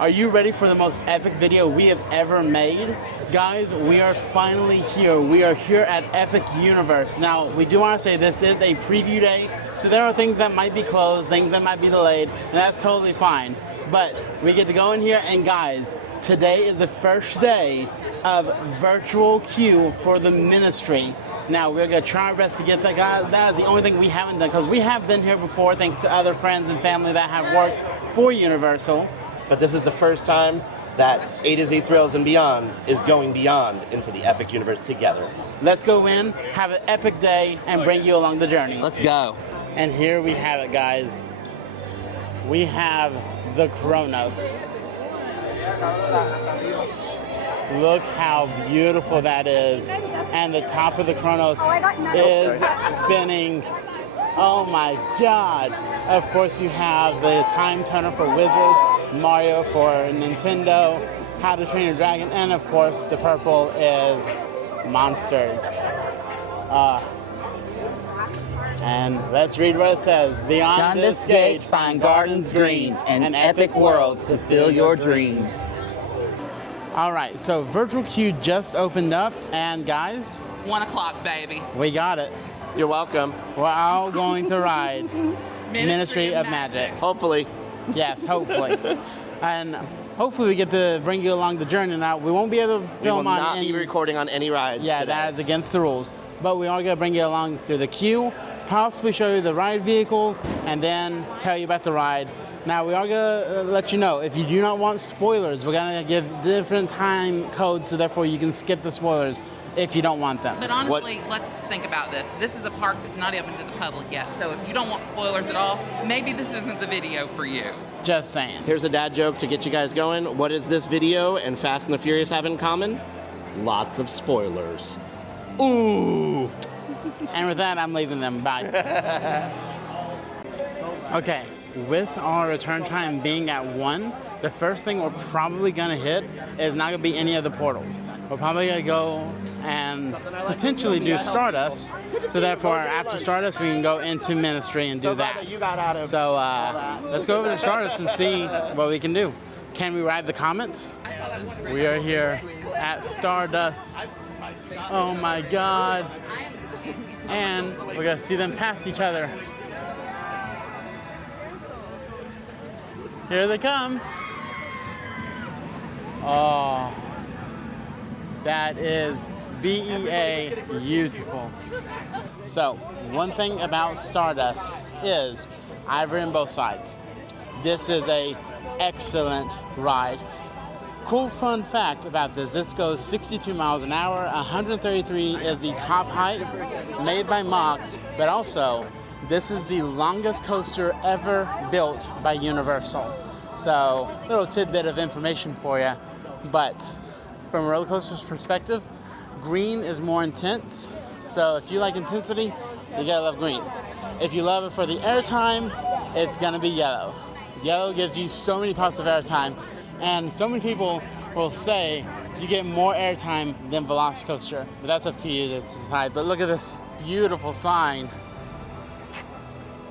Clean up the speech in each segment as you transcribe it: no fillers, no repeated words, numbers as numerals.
Are you ready for the most epic video we have ever made? Guys, we are finally here. We are here at Epic Universe. Now, we do want to say this is a preview day, so there are things that might be closed, things that might be delayed, and that's totally fine. But we get to go in here, and guys, today is the first day of virtual queue for the ministry. Now, we're going to try our best to get that guy. That is the only thing we haven't done, because we have been here before, thanks to other friends and family that have worked for Universal. But this is the first time that A to Z Thrills and Beyond is going beyond into the Epic Universe together. Let's go in, have an epic day, and bring you along the journey. Let's go. And here we have it, guys. We have the Kronos. Look how beautiful that is. And the top of the Kronos is spinning. Oh my God. Of course you have the Time Turner for Wizards, Mario for Nintendo, How to Train Your Dragon, and of course the purple is Monsters. And let's read what it says. Beyond this gate, find gardens green and epic worlds to fill your dreams. All right, so virtual queue just opened up, and guys, 1 o'clock, baby. we got it. You're welcome. We're all going to ride Ministry of Magic. Hopefully. Yes, hopefully. And hopefully we get to bring you along the journey. Now, we won't be able to We will film on not any... be recording on any rides Yeah, today. that is against the rules. But we are going to bring you along through the queue, possibly show you the ride vehicle, and then tell you about the ride. Now, we are going to let you know, if you do not want spoilers, we're going to give different time codes, so therefore you can skip the spoilers if you don't want them. But honestly, let's think about this. This is a park that's not open to the public yet. So if you don't want spoilers at all, maybe this isn't the video for you. Just saying. Here's a dad joke to get you guys going. What does this video and Fast and the Furious have in common? Lots of spoilers. Ooh! And with that, I'm leaving them. Bye. Okay, with our return time being at 1, the first thing we're probably gonna hit is not gonna be any of the portals. We're probably gonna go and potentially do Stardust, so therefore after Stardust we can go into Ministry and do that. So let's go over to Stardust and see what we can do. Can we ride the Comets? We are here at Stardust. Oh my God. And we're gonna see them pass each other. Here they come. Oh, that is BEA-utiful. So, one thing about Stardust is I've ridden both sides. This is a excellent ride. Cool fun fact about this goes 62 miles an hour, 133 is the top height, made by Mach, but also this is the longest coaster ever built by Universal. So, little tidbit of information for you. But from a roller coaster's perspective, green is more intense. So if you like intensity, you gotta love green. If you love it for the airtime, it's gonna be yellow. Yellow gives you so many pops of airtime, and so many people will say you get more airtime than Velocicoaster. But that's up to you to decide. But look at this beautiful sign.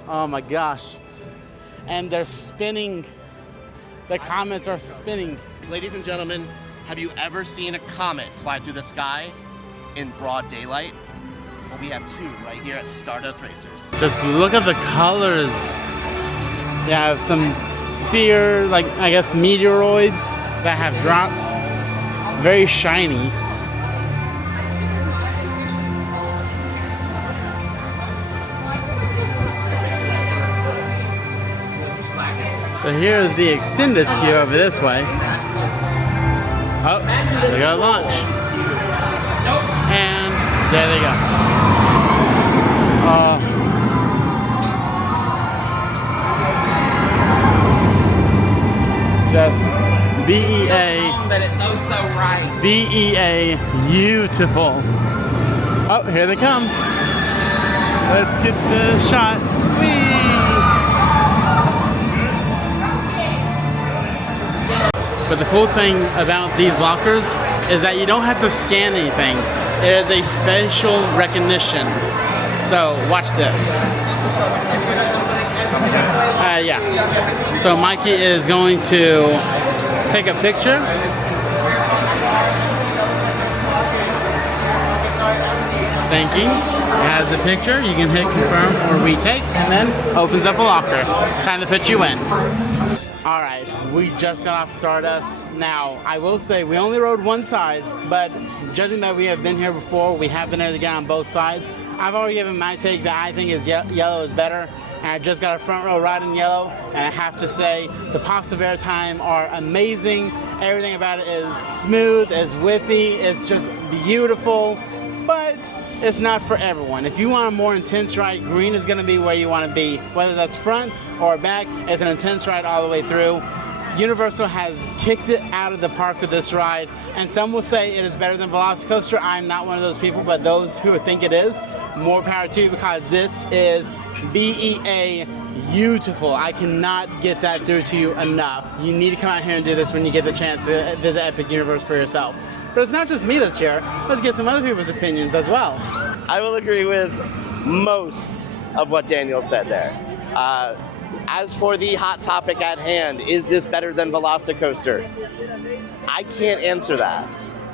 Oh my gosh. And they're spinning. The comets are spinning. Ladies and gentlemen, have you ever seen a comet fly through the sky in broad daylight? Well, we have two right here at Stardust Racers. Just look at the colors. You have some sphere, like I guess meteoroids that have dropped. Very shiny. So here's the extended queue over this way. Oh, they got launch. And there they go. Just BEA-utiful. Oh, here they come. Let's get the shot. Whee! But the cool thing about these lockers is that you don't have to scan anything. It is a facial recognition. So watch this. Yeah. So Mikey is going to take a picture. Thank you. It has a picture. You can hit confirm or retake, and then opens up a locker. Time to put you in. All right, we just got off Stardust. Now, I will say we only rode one side, but judging that we have been here before, we have been able to get on both sides. I've already given my take that I think is yellow is better, and I just got a front row ride in yellow, and I have to say the pops of airtime are amazing. Everything about it is smooth, it's whippy, it's just beautiful, but it's not for everyone. If you want a more intense ride, green is going to be where you want to be. Whether that's front or back, it's an intense ride all the way through. Universal has kicked it out of the park with this ride, and some will say it is better than Velocicoaster. I'm not one of those people, but those who think it is, more power to you, because this is BEA-utiful. I cannot get that through to you enough. You need to come out here and do this when you get the chance to visit Epic Universe for yourself. But it's not just me that's here. Let's get some other people's opinions as well. I will agree with most of what Daniel said there. As for the hot topic at hand, is this better than Velocicoaster? I can't answer that.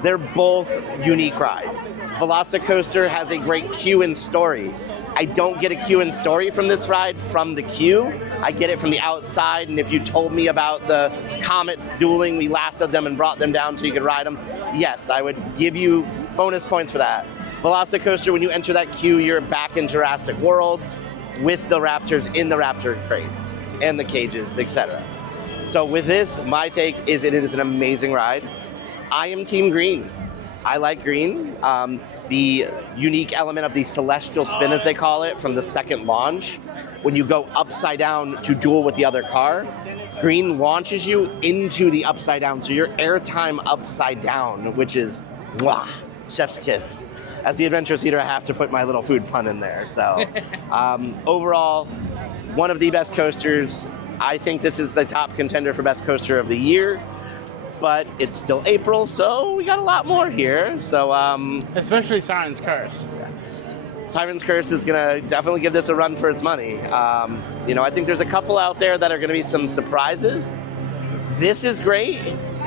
They're both unique rides. Velocicoaster has a great queue and story. I don't get a queue and story from this ride from the queue. I get it from the outside, and if you told me about the comets dueling, we lassoed them and brought them down so you could ride them, yes, I would give you bonus points for that. Velocicoaster, when you enter that queue, you're back in Jurassic World with the raptors in the raptor crates and the cages, etc. So with this, my take is it is an amazing ride. I am team green. I like green. The unique element of the celestial spin, as they call it, from the second launch, when you go upside down to duel with the other car, green launches you into the upside down, so your airtime upside down, which is, mwah, chef's kiss. As the adventurous eater, I have to put my little food pun in there. So overall, one of the best coasters. I think this is the top contender for best coaster of the year. But it's still April, so we got a lot more here. So, especially Siren's Curse. Siren's Curse is gonna definitely give this a run for its money. You know, I think there's a couple out there that are gonna be some surprises. This is great.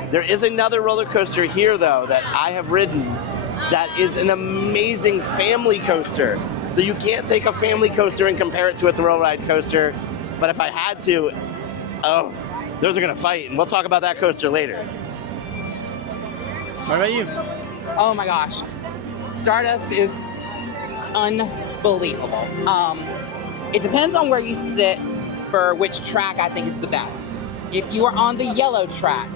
There is another roller coaster here, though, that I have ridden that is an amazing family coaster. So you can't take a family coaster and compare it to a thrill ride coaster. But if I had to, oh, those are gonna fight, and we'll talk about that coaster later. What about you? Oh my gosh. Stardust is unbelievable. It depends on where you sit for which track I think is the best. If you are on the yellow track,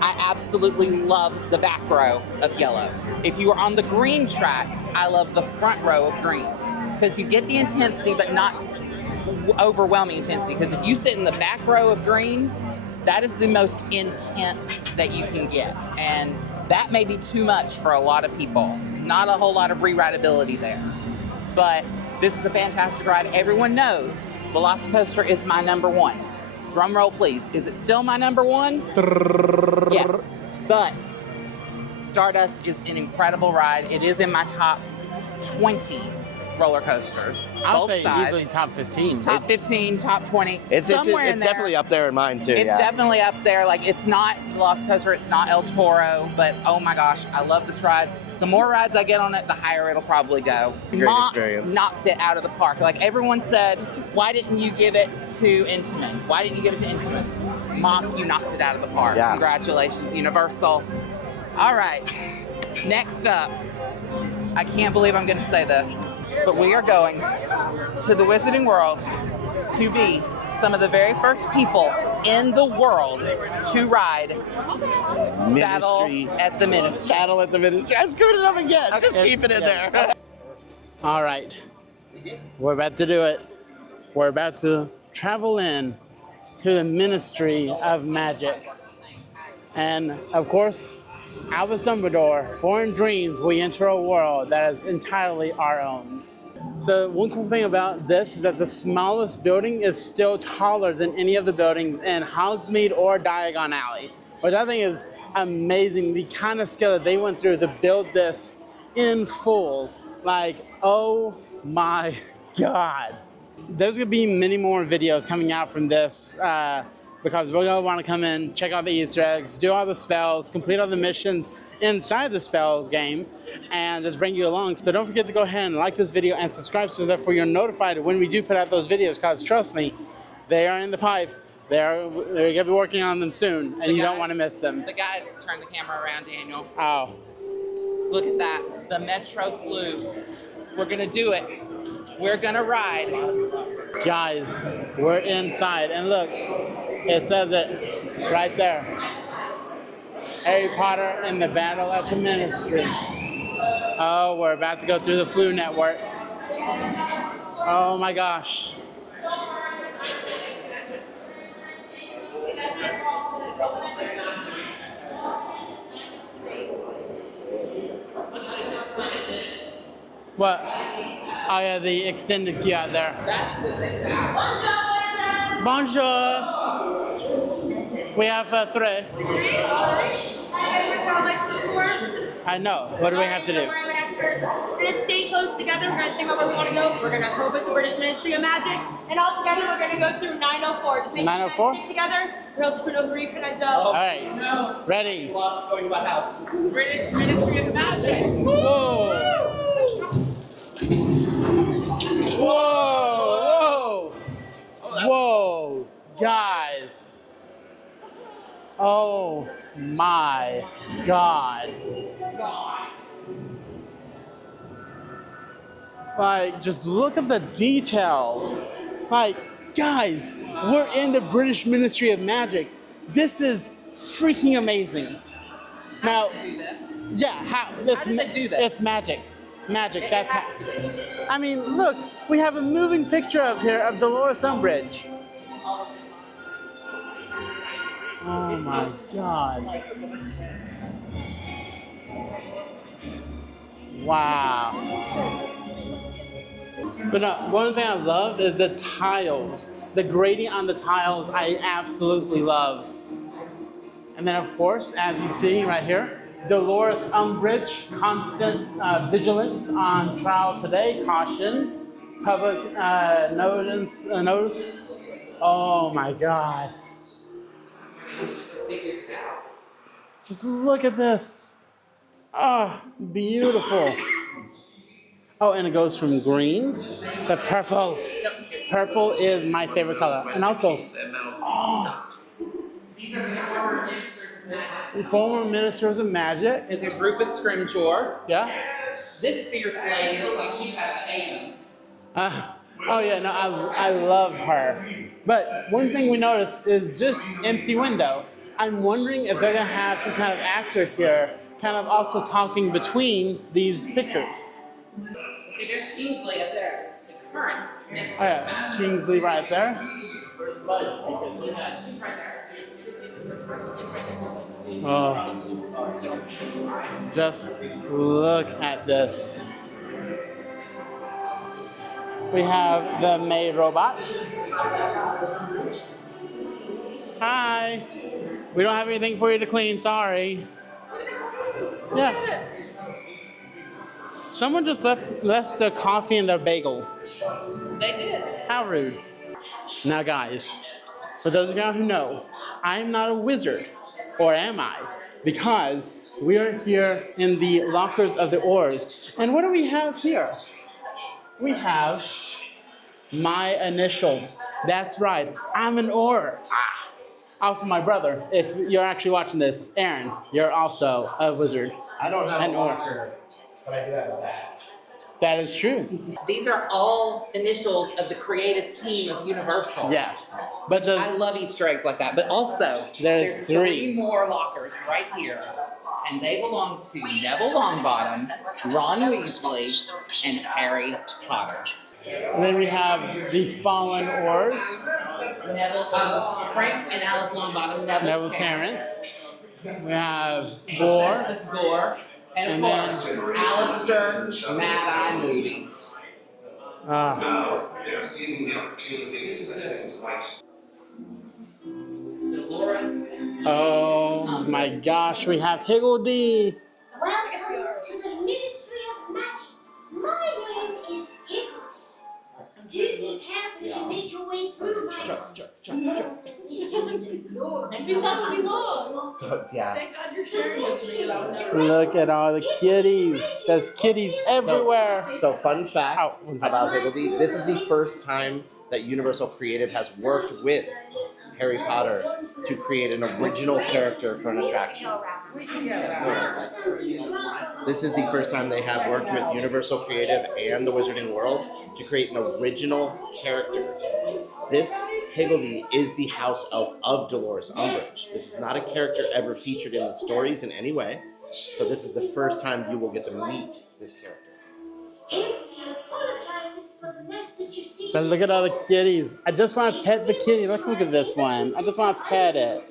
I absolutely love the back row of yellow. If you are on the green track, I love the front row of green. Because you get the intensity, but not overwhelming intensity. Because if you sit in the back row of green, that is the most intense that you can get. And that may be too much for a lot of people. Not a whole lot of re-rideability there. But this is a fantastic ride. Everyone knows Velocicoaster is my number one. Drum roll, please. Is it still my number one? Yes. But Stardust is an incredible ride. It is in my top 20 roller coasters. I'll say sides. easily top 15. Top 15, top 20. It's somewhere in there. definitely up there in mine too. It's yeah. definitely up there. Like, it's not Velocicoaster, it's not El Toro, but oh my gosh, I love this ride. The more rides I get on it, the higher it'll probably go. Great experience. Knocked it out of the park. Like, everyone said, why didn't you give it to Intamin? Why didn't you give it to Intamin? Mock, you knocked it out of the park. Yeah. Congratulations, Universal. All right, next up, I can't believe I'm gonna say this, but we are going to the Wizarding World to be some of the very first people in the world to ride Battle at the Ministry. Battle at the Ministry. I screwed it up again. Okay. Just keep it in there. All right, we're about to do it. We're about to travel in to the Ministry of Magic. And of course, Albus Dumbledore, for in dreams we enter a world that is entirely our own. So one cool thing about this is that the smallest building is still taller than any of the buildings in Hogsmeade or Diagon Alley, which I think is amazing. The kind of skill that they went through to build this in full, like, oh my God. There's gonna be many more videos coming out from this because we're going to want to come in, check out the Easter eggs, do all the spells, complete all the missions inside the spells game, and just bring you along. So don't forget to go ahead and like this video and subscribe so that you're notified when we do put out those videos, because trust me, they are in the pipe. They're going to be working on them soon, and you don't want to miss them. The guys, turn the camera around, Daniel. Oh. Look at that, the Metro Flu. We're going to do it. We're going to ride. Guys, we're inside, and look, it says it right there. Harry Potter and the Battle at the Ministry. Oh, we're about to go through the Flu Network. Oh my gosh. What? Oh yeah, the extended queue out there. Bonjour. We have 3. I know. What do we have to do? We're going to stay close together. We're going to think about where we want to go. We're going to focus the British Ministry of Magic. And all together, we're going to go through 904. Just make sure you guys stick together. Or else who knows where you can end up. All right. No. Ready. Lost going to my house. British Ministry of Magic. Whoa. Whoa. Whoa. Whoa. Guys. Oh my God. Like, just look at the detail. Like, guys, we're in the British Ministry of Magic. This is freaking amazing. Now, yeah, how did they do this? It's magic. Magic, that's how. I mean, look, we have a moving picture of Dolores Umbridge. Oh my God. Wow. But no, one thing I love is the tiles. The grading on the tiles, I absolutely love. And then, of course, as you see right here, Dolores Umbridge, constant vigilance on trial today, caution, public notice. Oh my God. Just look at this. Oh, beautiful. Oh, and it goes from green to purple. Purple is my favorite color. And also, oh, former ministers of magic. This is Rufus Scrimgeour. Yeah? This fierce lady looks like she has AIDS. Oh yeah, no, I love her. But one thing we noticed is this empty window. I'm wondering if they're gonna have some kind of actor here, kind of also talking between these pictures. See, there's Kingsley up there. The current. Oh yeah, Kingsley right there. He's right there. Oh, just look at this. We have the May robots. Hi. We don't have anything for you to clean, sorry. Yeah. Someone just left their coffee and their bagel. They did. How rude. Now guys, for those of you who know, I'm not a wizard, or am I? Because we are here in the lockers of the oars. And what do we have here? We have my initials. That's right, I'm an oar. Also my brother, if you're actually watching this, Aaron, you're also a wizard. I don't have an a oar. locker, but I do have a bag. That is true. These are all initials of the creative team of Universal. Yes. But does, I love Easter eggs like that. But also, There's three more lockers right here. And they belong to Neville Longbottom, Ron Weasley, and Harry Potter. and then we have the fallen oars, Frank and Alice Longbottom, Neville's parents. We have Gore, Festus Gore, and of And course, Alistair Mad Eye Moody. Now, they're seizing the opportunity to set things right. Dolores. oh my gosh, we have Higgledy. Welcome to the Ministry of Magic. My name is Higgledy. Do be careful as you make your way through my... This just And we thought we lost. So, yeah. Thank God you're sharing with me. Look at all the kitties. There's kitties everywhere. So fun fact Oh, one second. about Higgledy, this is the first time that Universal Creative has worked with Harry Potter to create an original character for an attraction. This is the first time they have worked with Universal Creative and the Wizarding World to create an original character. This Higgledy is the house of Dolores Umbridge. This is not a character ever featured in the stories in any way. So this is the first time you will get to meet this character. But look at all the kitties. I just want to pet the kitty. Look at this one. I just want to pet it.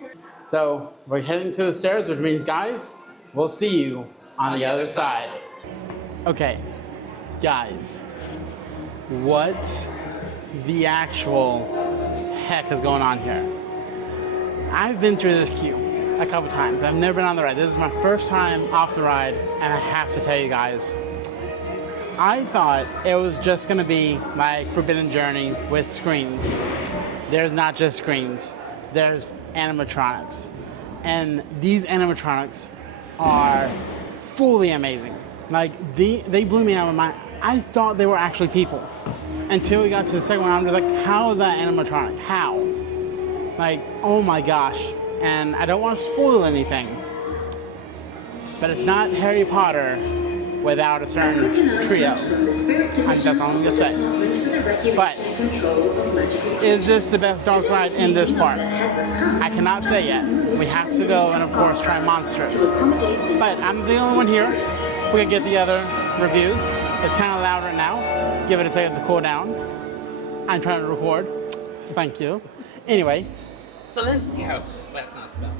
So we're heading to the stairs, which means, guys, we'll see you on the other side. Okay, guys, what the actual heck is going on here? I've been through this queue a couple times. I've never been on the ride. This is my first time off the ride, and I have to tell you guys, I thought it was just gonna be like Forbidden Journey with screens. There's not just screens, there's animatronics. And these animatronics are fully amazing. Like, they blew me out of my mind. I thought they were actually people. Until we got to the second one, I'm just like, how is that animatronic? How? Like, oh my gosh. And I don't want to spoil anything, but it's not Harry Potter without a certain trio. That's all I'm gonna say. But is this the best dark ride in this park? I cannot say yet. We have to go and of course try Monsters. But I'm the only one here. We can get the other reviews. It's kind of loud right now. Give it a second to cool down. I'm trying to record. Thank you. Anyway. Silencio. That's not spelled.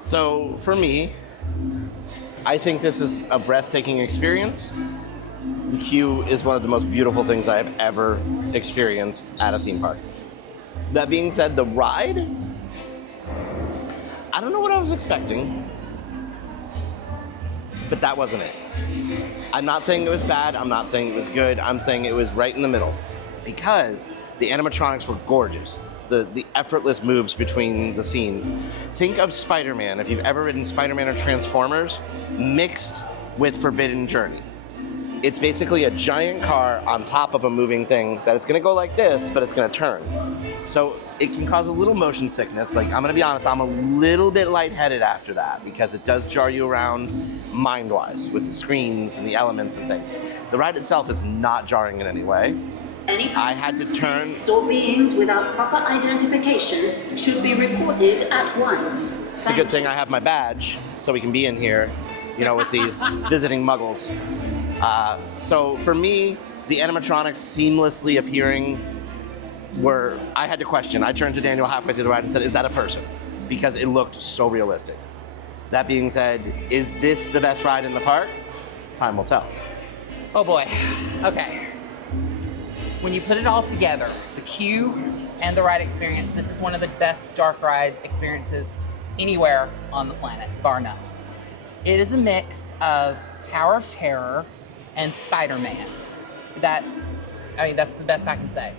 So for me, I think this is a breathtaking experience. The queue is one of the most beautiful things I have ever experienced at a theme park. That being said, the ride, I don't know what I was expecting, but that wasn't it. I'm not saying it was bad, I'm not saying it was good, I'm saying it was right in the middle, because the animatronics were gorgeous. The effortless moves between the scenes. Think of Spider-Man, if you've ever ridden Spider-Man or Transformers, mixed with Forbidden Journey. It's basically a giant car on top of a moving thing that it's gonna go like this, but it's gonna turn. So it can cause a little motion sickness. Like, I'm gonna be honest, I'm a little bit lightheaded after that because it does jar you around mind-wise with the screens and the elements and things. The ride itself is not jarring in any way. I had to turn. Or beings without proper identification should be reported at once. It's a good thing I have my badge, so we can be in here, you know, with these visiting muggles. So for me, the animatronics seamlessly appearing were, I had to question. I turned to Daniel halfway through the ride and said, is that a person? Because it looked so realistic. That being said, is this the best ride in the park? Time will tell. Oh boy. Okay. When you put it all together, the queue and the ride experience, this is one of the best dark ride experiences anywhere on the planet, bar none. It is a mix of Tower of Terror and Spider-Man. That's the best I can say.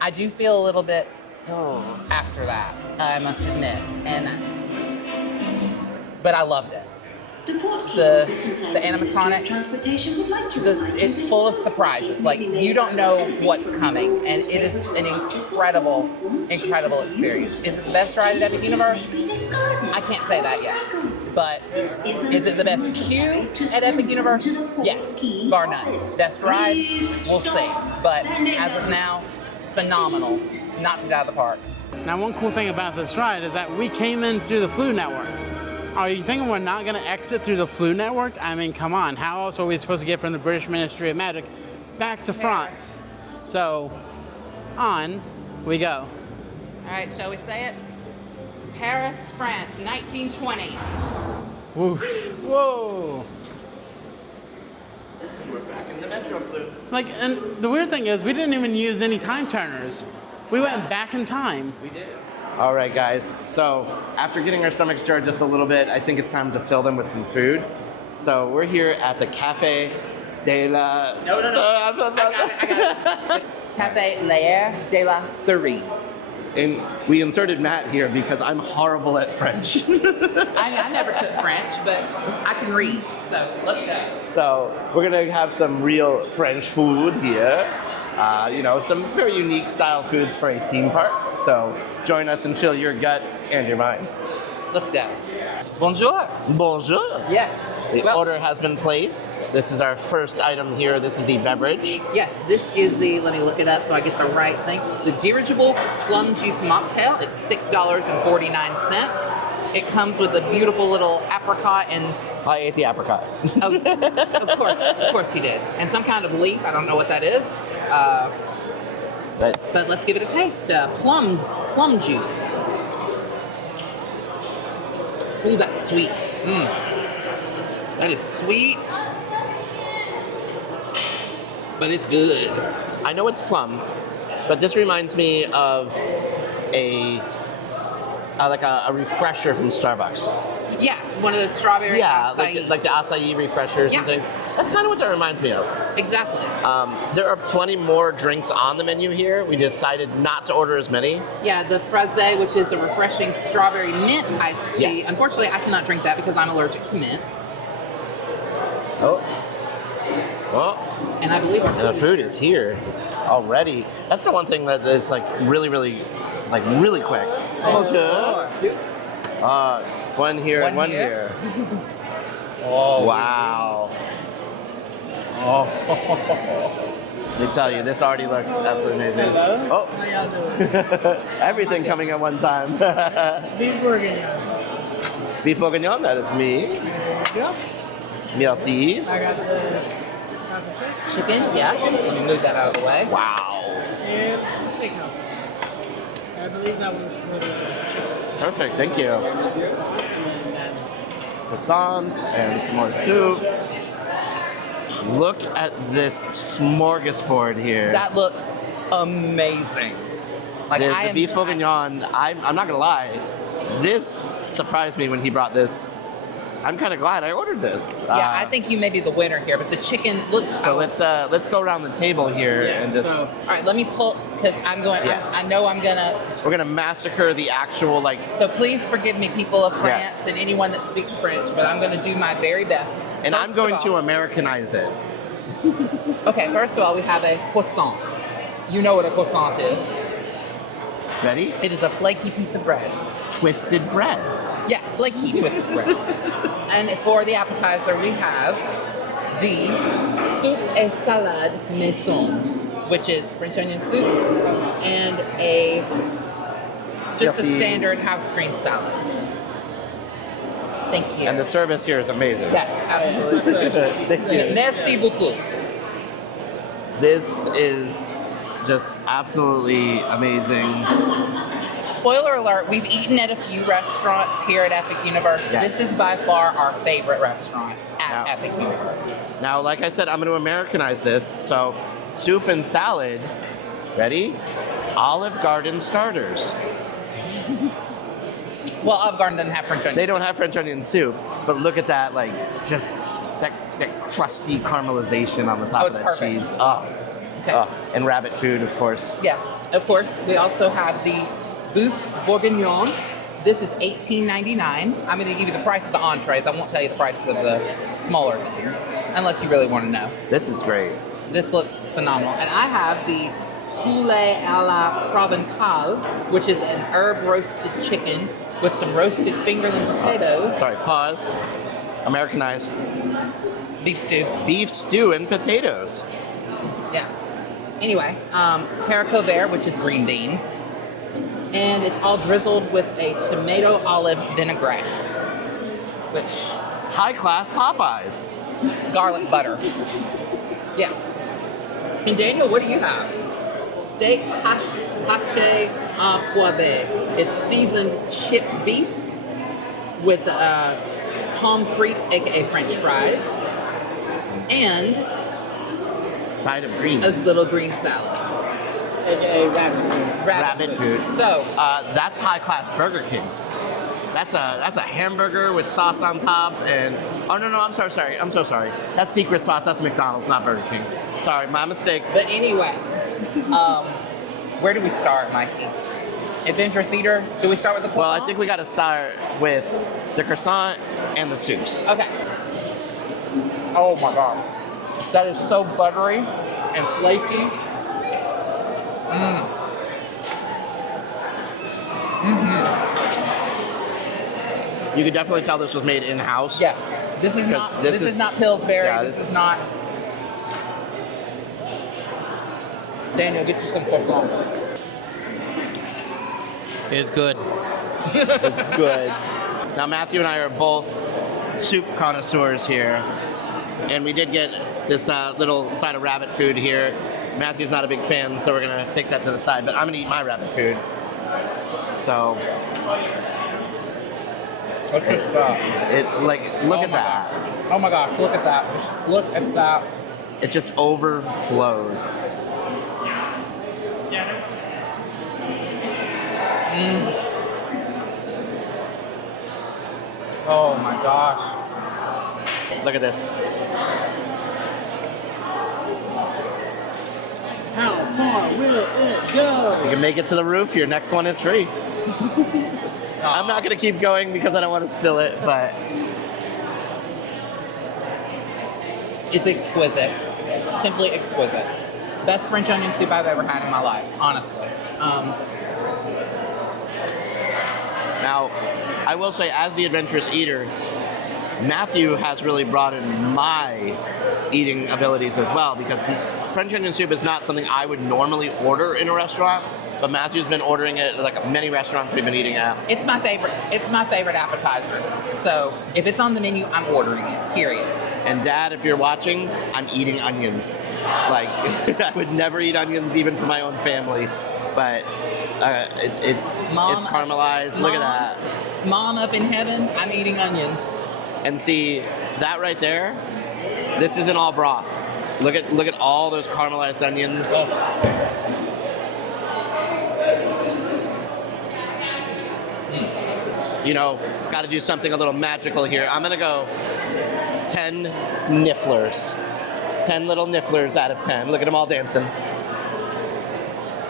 I do feel a little bit after that, I must admit, but I loved it. The animatronics, it's full of surprises. Like, you don't know what's coming, and it is an incredible, incredible experience. Is it the best ride at Epic Universe? I can't say that yet. But is it the best queue at Epic Universe? Yes, bar none. Best ride? We'll see. But as of now, phenomenal. Knocked it out of the park. Now, one cool thing about this ride is that we came in through the Flu Network. Are you thinking we're not going to exit through the Flu Network? I mean, come on. How else are we supposed to get from the British Ministry of Magic back to France? So, on we go. All right, shall we say it? Paris, France, 1920. Whoosh. Whoa. We're back in the Metro Flu. Like, and the weird thing is, we didn't even use any time turners. We went back in time. We did. All right, guys. So after getting our stomachs jarred just a little bit, I think it's time to fill them with some food. So we're here at the Café de la... No. I got it. Café L'air de la Cerise. And we inserted Matt here because I'm horrible at French. I never took French, but I can read, so let's go. So we're gonna have some real French food here. You know, some very unique style foods for a theme park. So join us and fill your gut and your minds. Let's go. Bonjour. Bonjour. Yes. The Well, order has been placed. This is our first item here. This is the beverage. Yes, this is the, let me look it up so I get the right thing. The dirigible plum juice mocktail. It's $6.49. It comes with a beautiful little apricot and... I ate the apricot. Oh, of course he did. And some kind of leaf, I don't know what that is. But let's give it a taste. Plum juice. Ooh, that's sweet. That is sweet, but it's good. I know it's plum, but this reminds me of a refresher from Starbucks. Yeah, one of those strawberry acai. like the acai refreshers and things. That's kind of what that reminds me of. Exactly. There are plenty more drinks on the menu here. We decided not to order as many. Yeah, the fraise, which is a refreshing strawberry mint iced tea. Yes. Unfortunately, I cannot drink that because I'm allergic to mint. Oh. And I believe the food is here already. That's the one thing that is like really quick. Oh, One here and one here. Oh, wow. Let me tell you, this already looks absolutely amazing. Oh. How y'all doing? Everything coming at one time. Beef bourguignon. Beef bourguignon, that is me. There you go. Merci. I got the chicken, yes. Let me move that out of the way. Wow. and the steakhouse. I believe that was for the chicken. Perfect, thank you. Croissants and some more soup. Look at this smorgasbord here. That looks amazing. Like the beef bourguignon, I'm not gonna lie, this surprised me when he brought this. I'm kind of glad I ordered this. Yeah, I think you may be the winner here, but the chicken, look. So let's go around the table here and just. All right, let me pull because I'm going. Yes. I know I'm gonna. We're gonna massacre the actual like. So please forgive me, people of France Yes. and anyone that speaks French, but I'm gonna do my very best. And I'm going to Americanize it. Okay, first of all, we have a croissant. You know what a croissant is. Ready? It is a flaky piece of bread. Twisted bread. Yeah, flaky twisted bread. And for the appetizer, we have the soup et salade maison, which is French onion soup and just a standard house green salad. Thank you. And the service here is amazing. Yes, absolutely. Thank you. Merci beaucoup. This is just absolutely amazing. Spoiler alert, we've eaten at a few restaurants here at Epic Universe. Yes. This is by far our favorite restaurant at Epic Universe. Now, like I said, I'm going to Americanize this. So, soup and salad. Ready? Olive Garden starters. Well, Olive Garden doesn't have French onion. They don't have French onion soup, but look at that, like, just that crusty caramelization on the top of that perfect. cheese. Oh. Okay. Oh. And rabbit food, of course. Yeah, of course. We also have the Boeuf Bourguignon. This is $18.99. I'm going to give you the price of the entrees. I won't tell you the price of the smaller things, unless you really want to know. This is great. This looks phenomenal. And I have the poulet à la provençale, which is an herb roasted chicken with some roasted fingerling potatoes. Sorry, pause. Americanize. Beef stew. Beef stew and potatoes. Yeah. Anyway, haricot vert, which is green beans. And it's all drizzled with a tomato olive vinaigrette, which... High-class Popeyes. Garlic butter. Yeah. And Daniel, what do you have? Steak haché à poivre. It's seasoned chipped beef with pommes frites, aka French fries, and side of greens. A little green salad. AKA rabbit food. Rabbit food. So that's high-class Burger King. That's a hamburger with sauce on top and I'm so sorry. That's secret sauce. That's McDonald's, not Burger King. Sorry, my mistake. But anyway, where do we start, Mikey? Adventurous eater. Do we start with the croissant? Well, I think we got to start with the croissant and the soups. Okay. Oh my god. That is so buttery and flaky. You could definitely tell this was made in-house. Yes. This is not. This is not Pillsbury. Yeah, this is not. Daniel, get you some croissant. It's good. It's good. Now, Matthew and I are both soup connoisseurs here, and we did get this little side of rabbit food here. Matthew's not a big fan, so we're gonna take that to the side, but I'm gonna eat my rabbit food. So, Let's just look at that. Gosh. Oh my gosh, look at that. Just look at that. It just overflows. Oh my gosh. Look at this. How far will it go? You can make it to the roof. Your next one is free. I'm not gonna keep going because I don't want to spill it, but it's exquisite. Simply exquisite. Best French onion soup I've ever had in my life, honestly. Now, I will say, as the adventurous eater, Matthew has really broadened my eating abilities as well, because French onion soup is not something I would normally order in a restaurant, but Matthew's been ordering it at like many restaurants we've been eating at. It's my favorite. It's my favorite appetizer. So if it's on the menu, I'm ordering it. Period. And Dad, if you're watching, I'm eating onions. Like, I would never eat onions even for my own family, but it's caramelized. Look at that. Mom up in heaven, I'm eating onions. And see, that right there, this isn't all broth. Look at all those caramelized onions. Oh. You know, got to do something a little magical here. I'm gonna go 10 nifflers. 10 little nifflers out of 10. Look at them all dancing.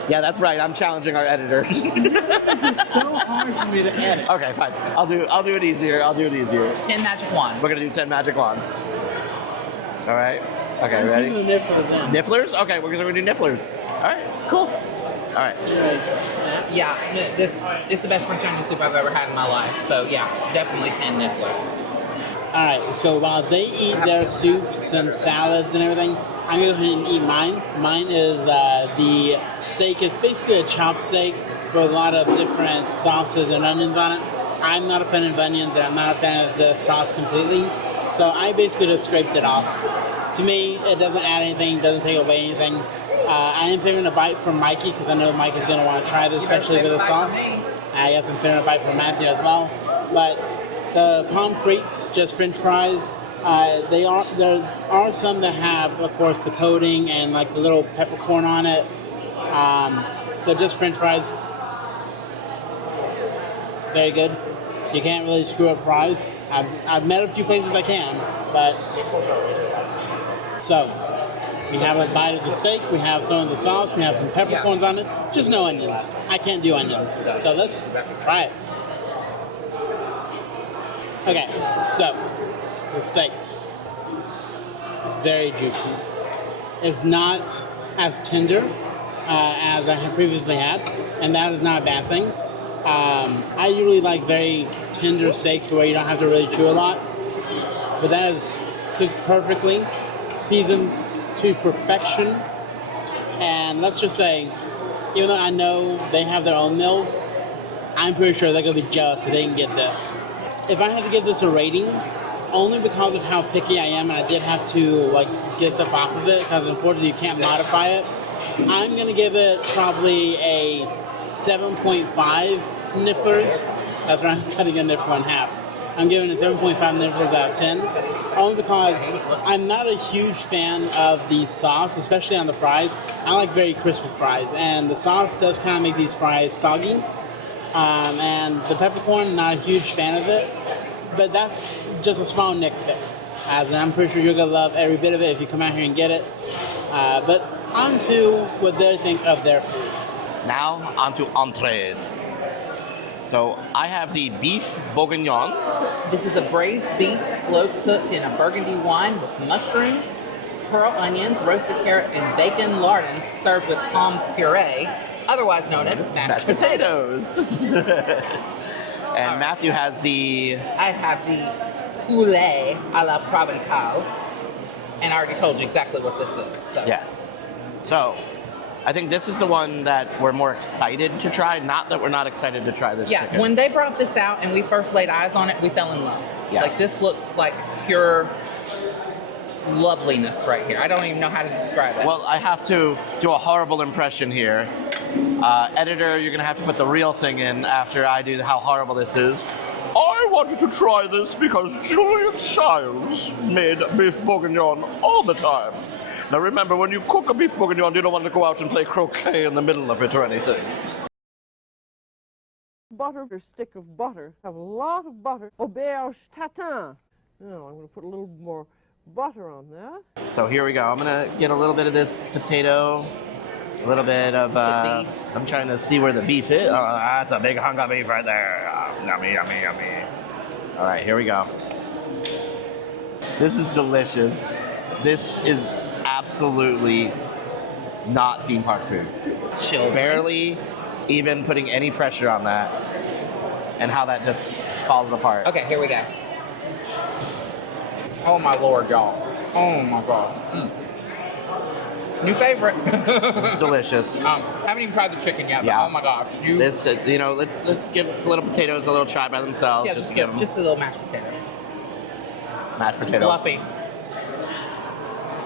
Yeah, that's right. I'm challenging our editor. It's so hard for me to edit. Okay, fine. I'll do it easier. 10 magic wands. We're gonna do 10 magic wands. All right. Okay, ready? Nifflers? Okay, we're gonna do nifflers. All right, cool. All right. Yeah, this is the best French onion soup I've ever had in my life. So yeah, definitely 10 nifflers. All right, so while they eat their soups and salads and everything, I'm gonna go ahead and eat mine. Mine is the steak. It's basically a chopped steak with a lot of different sauces and onions on it. I'm not a fan of onions, and I'm not a fan of the sauce completely. So I basically just scraped it off. To me, it doesn't add anything, doesn't take away anything. I am saving a bite for Mikey because I know Mike is going to want to try this, especially with the sauce. I guess I'm saving a bite for Matthew as well. But the pommes frites, just French fries, there are some that have, of course, the coating and like the little peppercorn on it. They're just French fries. Very good. You can't really screw up fries. I've met a few places that can, but so. We have a bite of the steak, we have some of the sauce, we have some peppercorns on it, just no onions. I can't do onions. So let's try it. Okay, so the steak. Very juicy. It's not as tender as I had previously had, and that is not a bad thing. I usually like very tender steaks to where you don't have to really chew a lot, but that is cooked perfectly, seasoned to perfection. And let's just say, even though I know they have their own meals, I'm pretty sure they're gonna be jealous that they didn't get this. If I had to give this a rating, only because of how picky I am, and I did have to like get stuff off of it because unfortunately you can't modify it, I'm gonna give it probably a 7.5 nifflers. That's right, I'm cutting a niffler in half. I'm giving it 7.5 nifflers out of 10, only because I'm not a huge fan of the sauce, especially on the fries. I like very crispy fries, and the sauce does kind of make these fries soggy. And the peppercorn, not a huge fan of it, but that's just a small nitpick. As I'm pretty sure you're gonna love every bit of it if you come out here and get it. But on to what they think of their food. Now onto entrees. So I have the beef bourguignon. This is a braised beef, slow cooked in a burgundy wine with mushrooms, pearl onions, roasted carrot, and bacon lardons, served with Palm's puree, otherwise known as mashed potatoes. And Matthew has the... I have the poulet à la provençale, and I already told you exactly what this is. So. Yes. So, I think this is the one that we're more excited to try. Not that we're not excited to try this chicken. When they brought this out and we first laid eyes on it, we fell in love. Yes. Like, this looks like pure loveliness right here. I don't even know how to describe it. Well, I have to do a horrible impression here. Editor, you're going to have to put the real thing in after I do how horrible this is. I wanted to try this because Julian Childs made beef bourguignon all the time. Now remember, when you cook a beef bourguignon, you don't want to go out and play croquet in the middle of it or anything. Butter or stick of butter. Have a lot of butter. Auberge tatin. Now I'm going to put a little more butter on that. So here we go. I'm going to get a little bit of this potato, a little bit of, I'm trying to see where the beef is. Oh, that's a big hunk of beef right there. Oh, yummy, yummy, yummy. All right, here we go. This is delicious. This is absolutely not theme park food. Children. Barely even putting any pressure on that, and how that just falls apart. Okay, here we go. Oh my lord, y'all. Oh my god. New favorite. It's delicious. Haven't even tried the chicken yet, but Yeah. oh my gosh. This, let's give the little potatoes a little try by themselves. Yeah, just to give them just a little mashed potato. mashed potato. Fluffy.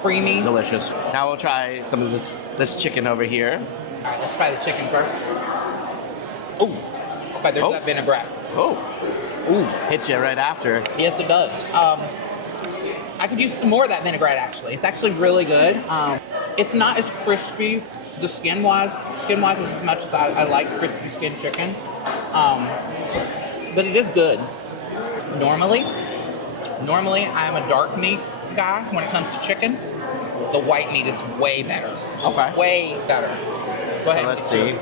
Creamy. Delicious. Now we'll try some of this chicken over here. All right, let's try the chicken first. Ooh. Okay, there's that vinaigrette. Oh. Ooh, hit you right after. Yes, it does. I could use some more of that vinaigrette, actually. It's actually really good. It's not as crispy, the skin-wise as much as I like crispy skin chicken. But it is good. Normally I am a dark meat guy when it comes to chicken. The white meat is way better. Okay. Way better. Go ahead. So let's see.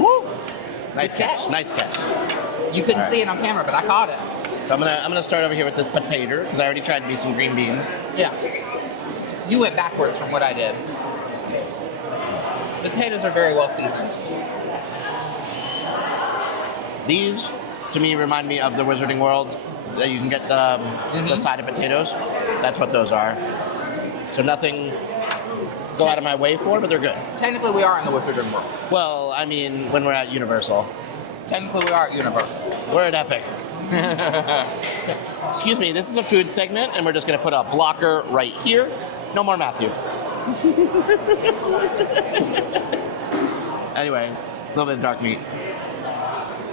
Woo! Nice Good catch. catch. Nice catch. You couldn't see it on camera, but I caught it. So I'm gonna start over here with this potato because I already tried to be some green beans. Yeah. You went backwards from what I did. The potatoes are very well seasoned. These, to me, remind me of the Wizarding World. That you can get the side of potatoes. That's what those are. So nothing go out of my way for, but they're good. Technically, we are in the Wizarding World. Well, I mean, when we're at Universal. Technically, we are at Universal. We're at Epic. Excuse me, this is a food segment, and we're just going to put a blocker right here. No more Matthew. Anyway, a little bit of dark meat.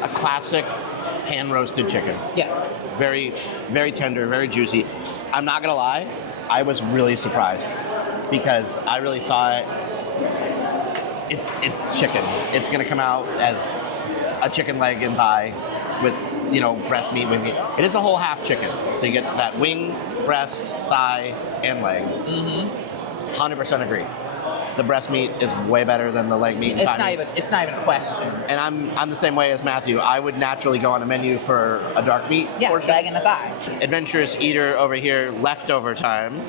A classic hand-roasted chicken. Yes. Very, very tender, very juicy. I'm not going to lie, I was really surprised because I really thought it's chicken. It's going to come out as a chicken leg and thigh with, breast meat, wing meat. It is a whole half chicken. So you get that wing, breast, thigh, and leg. 100% agree. The breast meat is way better than the leg meat. It's not even a question. And I'm the same way as Matthew. I would naturally go on a menu for a dark meat portion. Leg and a thigh. Adventurous eater over here, leftover time.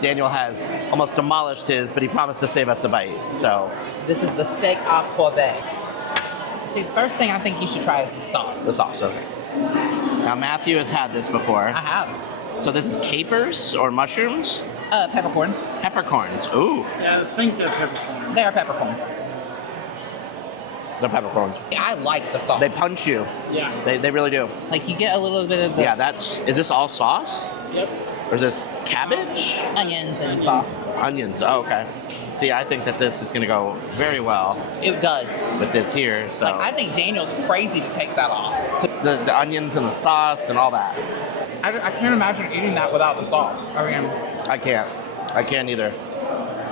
Daniel has almost demolished his, but he promised to save us a bite. So this is the steak à corbeille. See, the first thing I think you should try is the sauce. The sauce, okay. Now Matthew has had this before. I have. So this is capers or mushrooms? Peppercorn. Peppercorns. Ooh. Yeah, I think they're peppercorn. They are peppercorns. They're peppercorns. Yeah, I like the sauce. They punch you. Yeah. They really do. Like, you get a little bit of the... Yeah, is this all sauce? Yep. Or is this cabbage? Onions and sauce. Onions, oh, okay. See, I think that this is going to go very well. It does. With this here, so... Like, I think Daniel's crazy to take that off. The onions and the sauce and all that. I can't imagine eating that without the sauce. I mean... I can't either.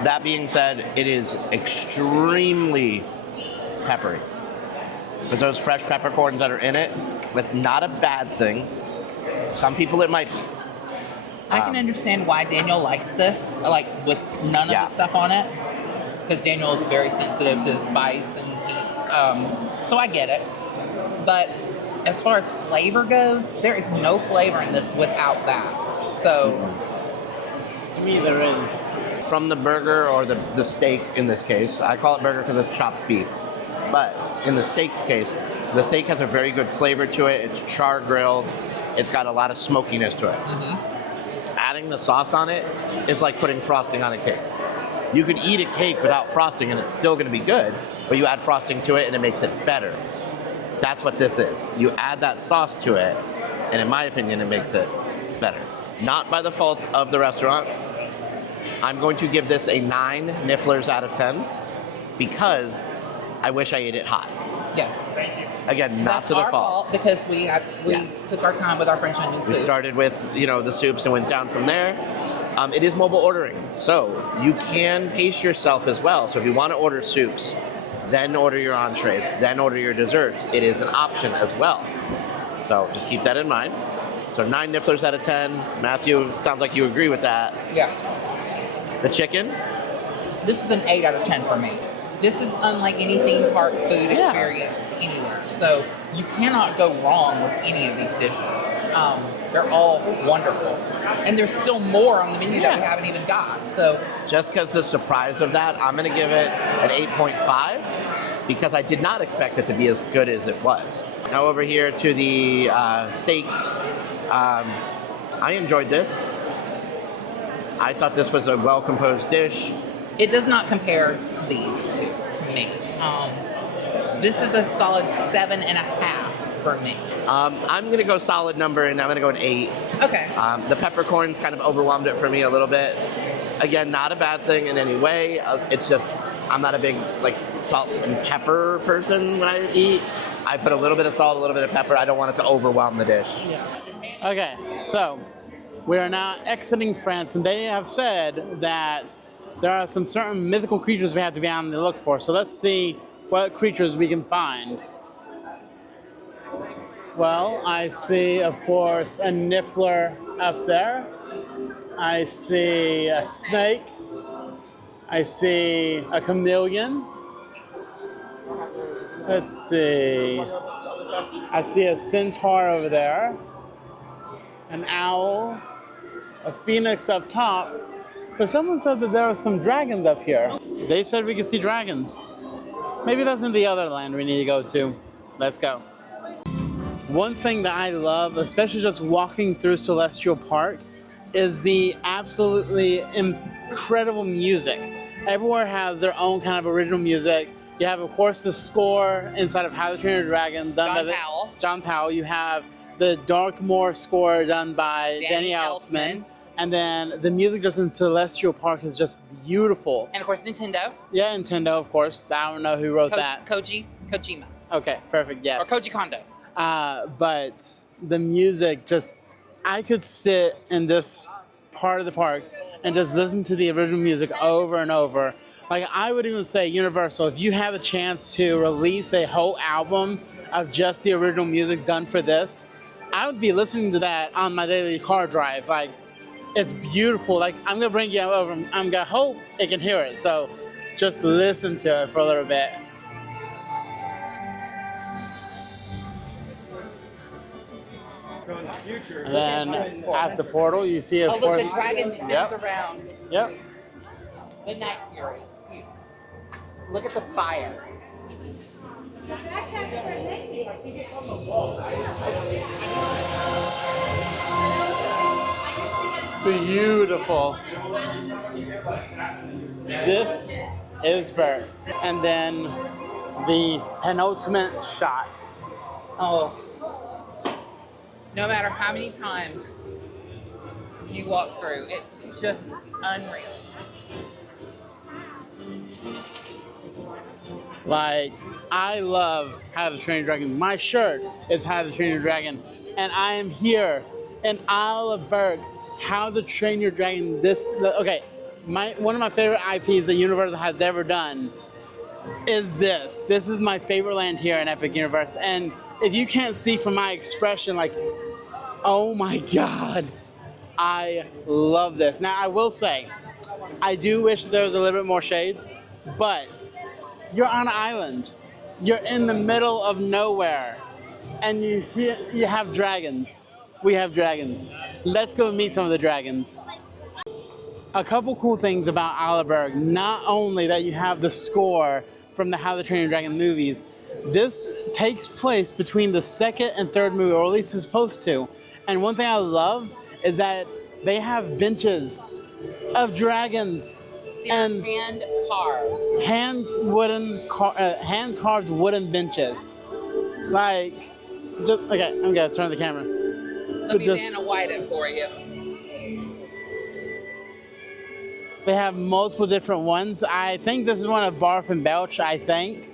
That being said, it is extremely peppery. Because those fresh peppercorns that are in it, that's not a bad thing. Some people it might be. I can understand why Daniel likes this, like with none of the stuff on it. because Daniel is very sensitive to spice and heat. So I get it. But as far as flavor goes, there is no flavor in this without that. So to me, there is. From the burger or the steak in this case, I call it burger because it's chopped beef. But in the steak's case, the steak has a very good flavor to it. It's char grilled. It's got a lot of smokiness to it. Mm-hmm. Adding the sauce on it is like putting frosting on a cake. You could eat a cake without frosting and it's still going to be good, but you add frosting to it and it makes it better. That's what this is. You add that sauce to it, and in my opinion, it makes it better. Not by the fault of the restaurant. I'm going to give this a 9 nifflers out of 10 because I wish I ate it hot. Yeah. Again, not That's to the our fault because we took our time with our French onion soup. We started with, the soups and went down from there. It is mobile ordering, so you can pace yourself as well. So if you want to order soups, then order your entrees, then order your desserts, it is an option as well. So just keep that in mind. So 9 nifflers out of 10. Matthew, sounds like you agree with that. Yes. The chicken? This is an 8 out of 10 for me. This is unlike any theme park food experience anywhere. So you cannot go wrong with any of these dishes. They're all wonderful. And there's still more on the menu that we haven't even got. So just because the surprise of that, I'm going to give it an 8.5 because I did not expect it to be as good as it was. Now over here to the steak. I enjoyed this. I thought this was a well-composed dish. It does not compare to these two, to me. This is a solid 7.5 for me. I'm going to go solid number, and I'm going to go an 8. Okay. The peppercorns kind of overwhelmed it for me a little bit. Again, not a bad thing in any way. It's just, I'm not a big, salt and pepper person when I eat. I put a little bit of salt, a little bit of pepper. I don't want it to overwhelm the dish. Yeah. Okay, so we are now exiting France, and they have said that there are some certain mythical creatures we have to be on the look for. So let's see what creatures we can find. Well, I see, of course, a niffler up there. I see a snake. I see a chameleon. Let's see. I see a centaur over there. An owl. A phoenix up top. But someone said that there are some dragons up here. They said we could see dragons. Maybe that's in the other land we need to go to. Let's go. One thing that I love, especially just walking through Celestial Park, is the absolutely incredible music. Everywhere has their own kind of original music. You have, of course, the score inside of How to Train Your Dragon done by John Powell. You have the Darkmoor score done by Danny Elfman. And then the music just in Celestial Park is just beautiful. And of course, Nintendo. Yeah, Nintendo, of course. I don't know who wrote that. Kojima. Okay, perfect, yes. Or Koji Kondo. But the music just, I could sit in this part of the park and just listen to the original music over and over. Like, I would even say, Universal, if you have a chance to release a whole album of just the original music done for this, I would be listening to that on my daily car drive. Like, it's beautiful. Like, I'm gonna bring you over. I'm gonna hope it can hear it. So just listen to it for a little bit. And then at the portal, you see, of course. Look, the dragon spins around. Yep. Midnight Fury. Excuse me. Look at the fire. Beautiful. This is Bert. And then the penultimate shot. Oh. No matter how many times you walk through, it's just unreal. Like, I love How to Train Your Dragon. My shirt is How to Train Your Dragon. And I am here in Isle of Berg. How to Train Your Dragon. One of my favorite IPs that Universal has ever done is this. This is my favorite land here in Epic Universe. And if you can't see from my expression, like, oh my God, I love this. Now, I will say, I do wish there was a little bit more shade, but you're on an island. You're in the middle of nowhere, and you have dragons. We have dragons. Let's go meet some of the dragons. A couple cool things about Arleberg, not only that you have the score from the How to Train Your Dragon movies, this takes place between the second and third movie, or at least it's supposed to. And one thing I love is that they have benches of dragons. And hand carved wooden benches. Like, just okay. I'm gonna turn the camera. Let me Vanna White it for you. They have multiple different ones. I think this is one of Barf and Belch. I think.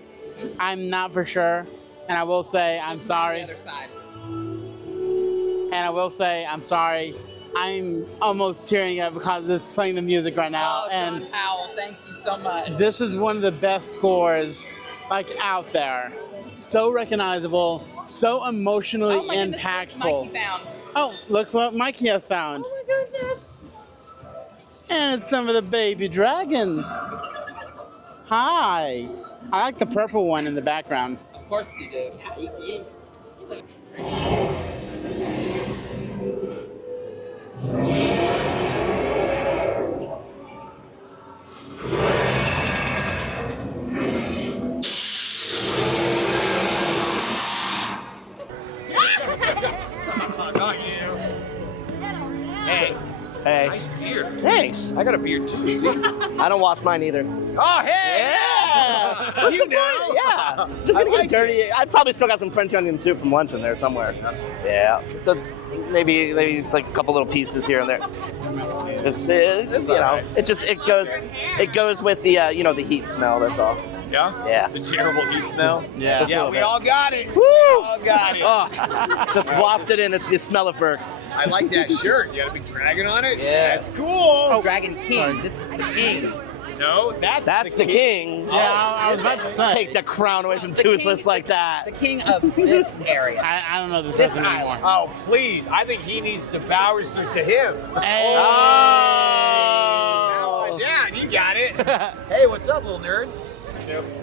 I'm not for sure, and I will say I'm sorry. The other side. And I will say I'm sorry. I'm almost tearing up because it's playing the music right now. Oh, John Powell, thank you so much. This is one of the best scores like out there. So recognizable, so emotionally impactful. Look what Mikey found. Oh, look what Mikey has found. Oh my goodness. And it's some of the baby dragons. Hi. I like the purple one in the background. Of course you do. Not you. Hey. Nice beard. Thanks. I got a beard too, see? I don't wash mine either. Oh, hey! Yeah! What's the point? Yeah. Just gonna get dirty. I probably still got some French onion soup from lunch in there somewhere. Yeah. So maybe it's like a couple little pieces here and there. It's you know, it goes with the the heat smell. That's all. Yeah? Yeah. The terrible heat smell? Yeah. Just a little we bit. all got it. Woo! All got it. Oh, just wafted in. It's the smell of Burke. I like that shirt. You got a big dragon on it? Yeah. That's cool. Oh, Dragon King. This is the king. No, that's the king. Yeah, I was about to say. Take the crown away from Toothless like that. The king of this area. I don't know this This person anymore. island. Oh, please. I think he needs to bow to him. Hey. Oh, yeah, you got it. Hey, what's up, little nerd?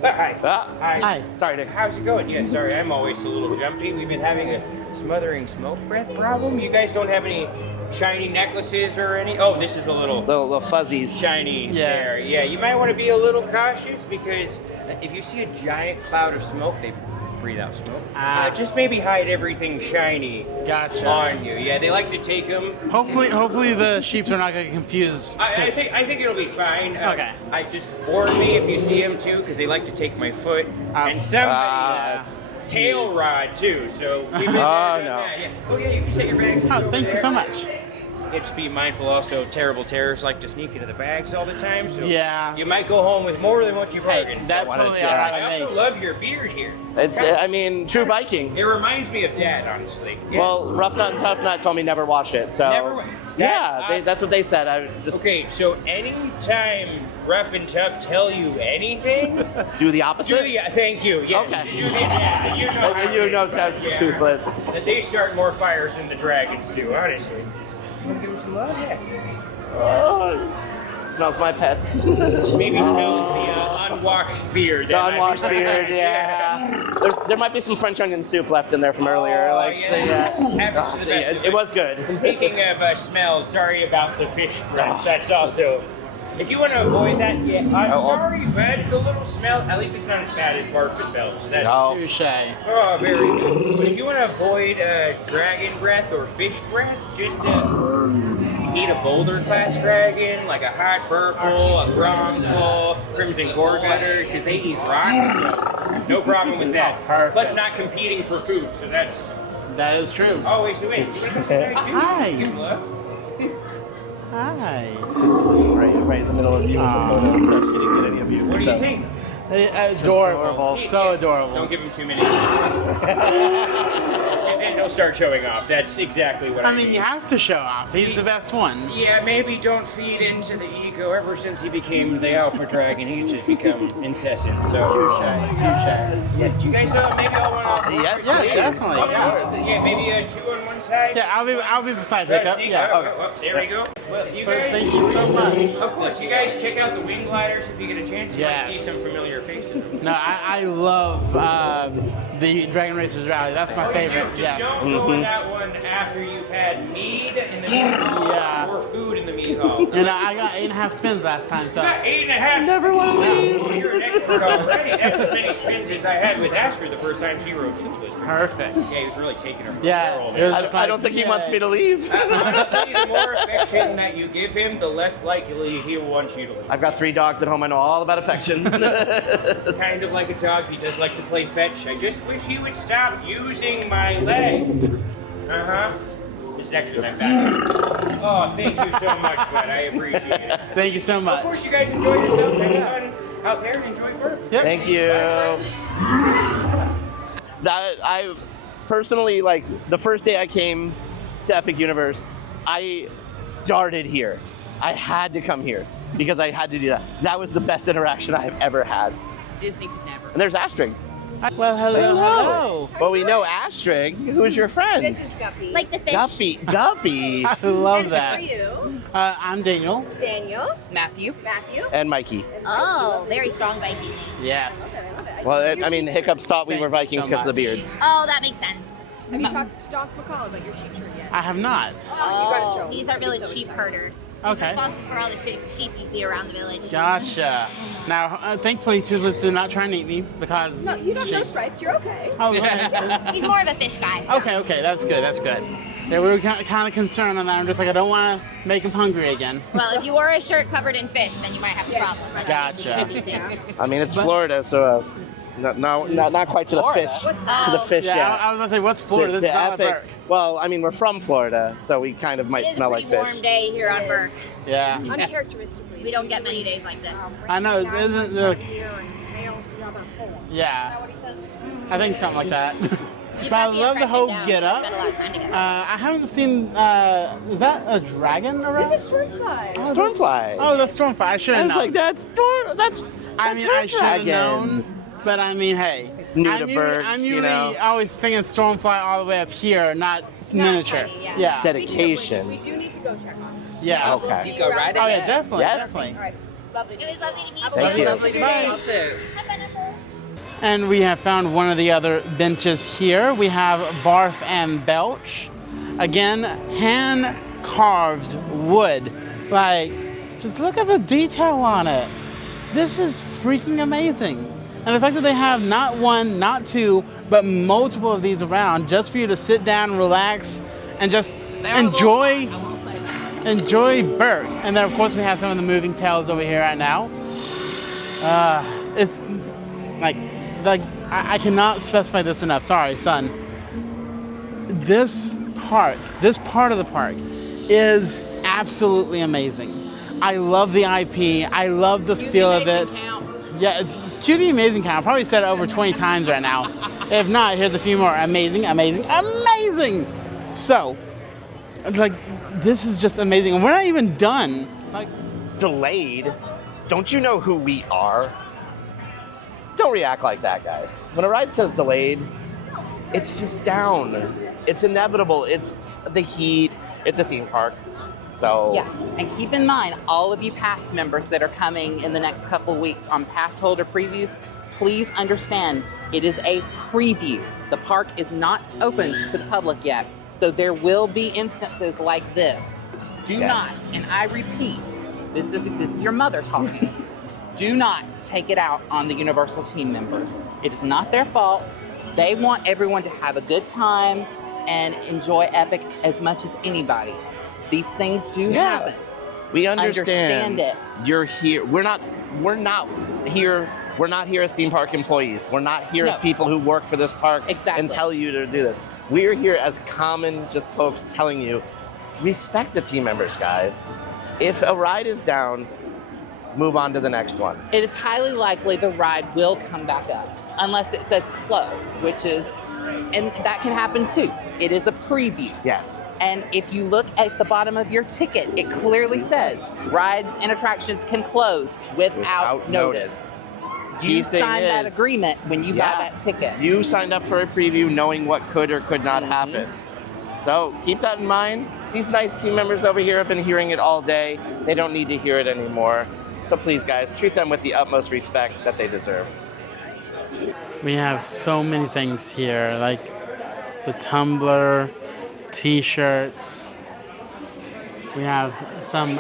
Hi. Hi. Sorry, Dick. How's it going? Yeah, sorry, I'm always a little jumpy. We've been having a smothering smoke breath problem. You guys don't have any shiny necklaces or any? Oh, this is a little Little fuzzies. shiny there. Yeah, you might want to be a little cautious because if you see a giant cloud of smoke, they breathe out smoke. Just maybe hide everything shiny on you. Yeah, they like to take them. Hopefully the sheeps are not going to confuse. I think it'll be fine. Okay. I just warn me if you see them too, because they like to take my foot and somebody's tail rod too. So we've been that. Yeah. Oh yeah, you can set your bags. Oh, thank you so much. Yeah, just be mindful. Also, terrible terrors like to sneak into the bags all the time. So yeah, you might go home with more than what you bargained. Hey, that's totally all right. I also love your beard here. It's, I mean, true Viking. It reminds me of Dad, honestly. Yeah. Well, Rough Nut and Tough Nut told me never watch it, so that's what they said. I just okay. So anytime Rough and Tough tell you anything, do the opposite. Thank you. Yes. Okay. You know Tought's Toothless. That they start more fires than the dragons do. Honestly. Give them some love. Yeah. Oh, smells my pets. Maybe smells the unwashed beard. The unwashed beard, yeah. There might be some French onion soup left in there from earlier. It was good. Speaking of smells, sorry about the fish breath. That's also. If you want to avoid that, I'm sorry, but it's a little smell. At least it's not as bad as barf and belch. That's touche. Oh, very good. But if you want to avoid dragon breath or fish breath, just eat a boulder class dragon, like a hot purple, a bronco, crimson gorgutter, because they eat rocks. So no problem with that. Perfect. Plus, not competing for food, so that is true. Oh wait, so wait. Hi. Hi. Right in the middle of you in the photo, so she didn't get any of you. What do you think? Adorable. So adorable. Don't give him too many. Because then he'll start showing off. That's exactly what I mean. You have to show off. He's the best one. Yeah, maybe don't feed into the ego. Ever since he became the alpha dragon, he's just become incessant. So touche. Yeah, do you guys maybe all want to? Yes, yeah, definitely. Yeah, maybe 2 on one side. Yeah, I'll be beside Hiccup. Yeah. There we go. Well, you guys. Thank you so much. Of course, you guys check out the wing gliders if you get a chance. You might see some familiar faces. No, I love the Dragon Racers Rally. That's my favorite. Just don't go in that one after you've had mead in the mead hall or food in the mead hall. And I got 8.5 spins last time, so. You got 8.5. Never want to leave. Well, you're an expert already. That's as many spins as I had with Asher the first time she rode Toothless. Perfect. Yeah, he was really taking her for Yeah, the world. I don't think he wants me to leave. Honestly, the more affection that you give him, the less likely he'll want you to leave. I've got 3 dogs at home. I know all about affection. Kind of like a dog, he does like to play fetch. I just wish he would stop using my leg. This is actually my back. Oh, thank you so much, bud. I appreciate it. Thank you so much. Of course, you guys enjoy yourselves. Have fun out there and enjoy work. Yep. Thank you. I personally, like, the first day I came to Epic Universe, I darted here. I had to come here because I had to do that. That was the best interaction I have ever had. Disney could never. And there's Astrid. Well, hello. Well, we know Astrid. Who's your friend? This is Guppy. Like the fish. Guppy. I love Who that. are you? I'm Daniel. Daniel. Matthew. And Mikey. Oh, very strong Vikings. Yes. Well, I mean, Hiccups thought we were Vikings because of the beards. Oh, that makes sense. Have you talked to Doc McCall about your sheep shirt yet? I have not. Oh, he's our village sheep herder. Okay. He's responsible for all the sheep you see around the village. Gotcha. Now, thankfully, Toothless did not try and eat me because. No, you have no stripes. You're okay. Oh, okay. He's more of a fish guy. Okay, that's good. Yeah, we were kind of concerned on that. I'm just like, I don't want to make him hungry again. Well, if you wore a shirt covered in fish, then you might have a problem. Gotcha. I mean, it's Florida, so not quite to the fish. To the fish, yeah. I was going to say, what's Florida? This is all Epic. Burke. Well, I mean, we're from Florida, so we kind of might smell like It's a pretty fish. warm day here on Burke. Yeah. Uncharacteristically. We don't get many days like this. I know. Isn't there? Yeah. Is that what he says? I think something like that. But I love the whole get up. I haven't seen. Is that a dragon around? This is Stormfly. Stormfly. Oh, that's Stormfly. I should have known. I was like, that's I mean, I should have known. But I mean, hey. Nudibird, I'm usually you know. always thinking Stormfly all the way up here, not miniature. Tiny, Yeah. Dedication. We do need to go check on him. Yeah. Okay. You go right Oh, ahead. yeah, definitely. Yes. Definitely. All right. Lovely. It was lovely to meet you. Thank you. Lovely to meet you all too. And we have found one of the other benches here. We have Barf and Belch. Again, hand carved wood. Like, just look at the detail on it. This is freaking amazing. And the fact that they have not one, not two, but multiple of these around just for you to sit down and relax and just enjoy Burke. And then of course we have some of the moving tails over here right now. It's like I cannot specify this enough. Sorry, son. This part of the park is absolutely amazing. I love the IP. I love the feel of it. Yeah, cue the amazing count. I've probably said it over 20 times right now. If not, here's a few more. Amazing, amazing, amazing. So, like, this is just amazing. And we're not even done. Like, delayed? Don't you know who we are? Don't react like that, guys. When a ride says delayed, it's just down. It's inevitable. It's the heat. It's a theme park. So yeah, and keep in mind, all of you pass members that are coming in the next couple weeks on pass holder previews, please understand it is a preview. The park is not open to the public yet, so there will be instances like this. Do not, and I repeat, this is your mother talking. Do not take it out on the Universal team members. It is not their fault. They want everyone to have a good time and enjoy Epic as much as anybody. These things do happen. We understand it. You're here. We're not here. We're not here as theme park employees. We're not here as people who work for this park and tell you to do this. We're here as common just folks telling you, respect the team members, guys. If a ride is down, move on to the next one. It is highly likely the ride will come back up unless it says close, which is, and that can happen too. It is a preview. Yes. And if you look at the bottom of your ticket, it clearly says rides and attractions can close without notice. You signed that agreement when you buy that ticket. You signed up for a preview knowing what could or could not happen. So keep that in mind. These nice team members over here have been hearing it all day. They don't need to hear it anymore. So please, guys, treat them with the utmost respect that they deserve. We have so many things here, like the tumbler, t-shirts. We have some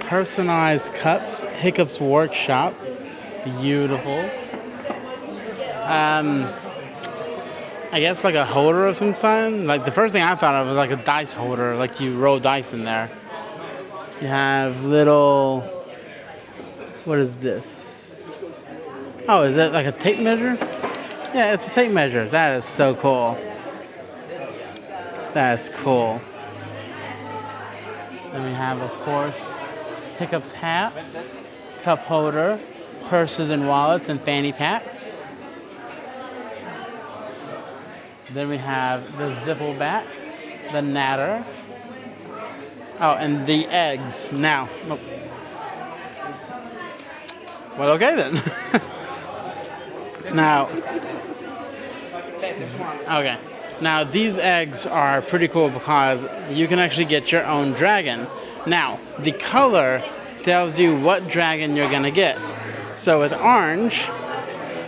personalized cups, Hiccup's Workshop. Beautiful. I guess like a holder of some kind. Like the first thing I thought of was like a dice holder, like you roll dice in there. You have little, what is this? Oh, is that like a tape measure? Yeah, it's a tape measure. That is so cool. That is cool. Then we have, of course, Hiccup's hats, cup holder, purses and wallets and fanny packs. Then we have the Zippleback, the Natter. Oh, and the eggs. Now, well, okay then. Now, okay. Now these eggs are pretty cool because you can actually get your own dragon. Now, the color tells you what dragon you're gonna get. So with orange,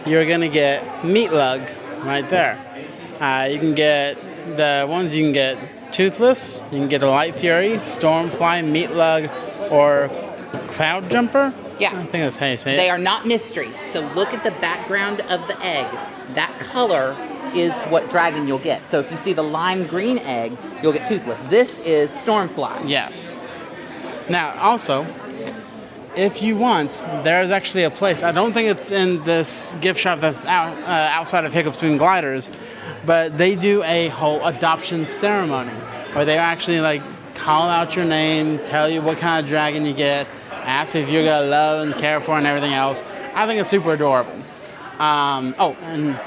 you're gonna get Meatlug right there. You can get the ones you can get Toothless, you can get a Light Fury, Stormfly, Meatlug, or Cloud Jumper. Yeah. I think that's how you say it. They are not mystery. So look at the background of the egg. That color is what dragon you'll get. So if you see the lime green egg, you'll get Toothless. This is Stormfly. Yes. Now, also, if you want, there's actually a place. I don't think it's in this gift shop that's outside of Hiccup's Twin Gliders, but they do a whole adoption ceremony where they actually like call out your name, tell you what kind of dragon you get, ask if you're gonna love and care for and everything else. I think it's super adorable. Oh, and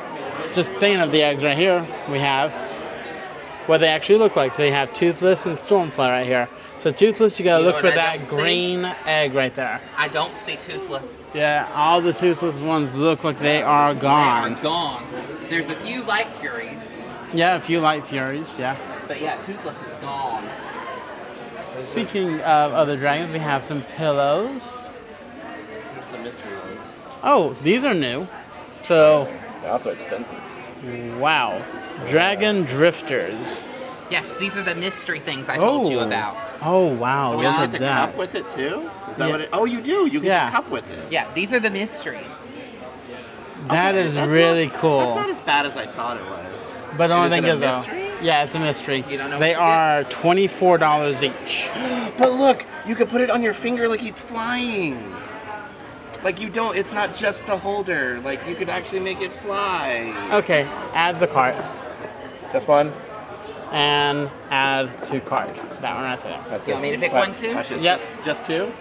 just thinking of the eggs right here, we have what they actually look like. So you have Toothless and Stormfly right here. So Toothless, you gotta look for that green egg right there. I don't see Toothless. Yeah, all the Toothless ones look like they are gone. They are gone. There's a few Light Furies. Yeah, a few Light Furies, yeah. But yeah, Toothless is gone. Speaking of other dragons, we have some pillows. The mystery ones. Oh, these are new. So, They're also expensive. wow. Dragon Drifters. Yes, these are the mystery things I told you about. Oh, wow. So look you at get the that. cup with it too? Is that what it? Oh, you do. You get the cup with it. Yeah, these are the mysteries. That is really cool. That's not as bad as I thought it was. But the only thing Is it a is, though, mystery? yeah, it's a mystery. You don't know They what you are $24 each. But look, you could put it on your finger like he's flying. Like you don't, it's not just the holder. Like you could actually make it fly. Okay, add the cart. Just one? And add to cart. That one right there. That's You want me to pick one too? Yep. Just two?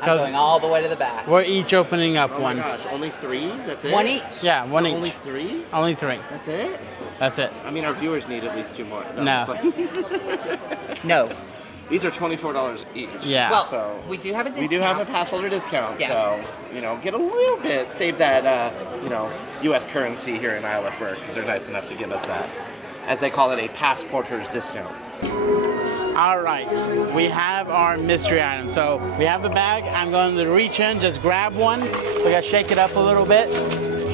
I'm going all the way to the back. We're each opening up Oh one. my gosh, only three? That's it? One each? Yeah, one each. Only three? Only three. That's it? That's it. I mean, our viewers need at least two more. No. No. These are $24 each. Yeah. Well, So we do have a discount. we do have a pass holder discount. Yes. So, get a little bit, save that, U.S. currency here in Isle of Burke, because they're nice enough to give us that. As they call it, a passporter's discount. All right, we have our mystery item. So we have the bag. I'm going to reach in, just grab one. We gotta shake it up a little bit.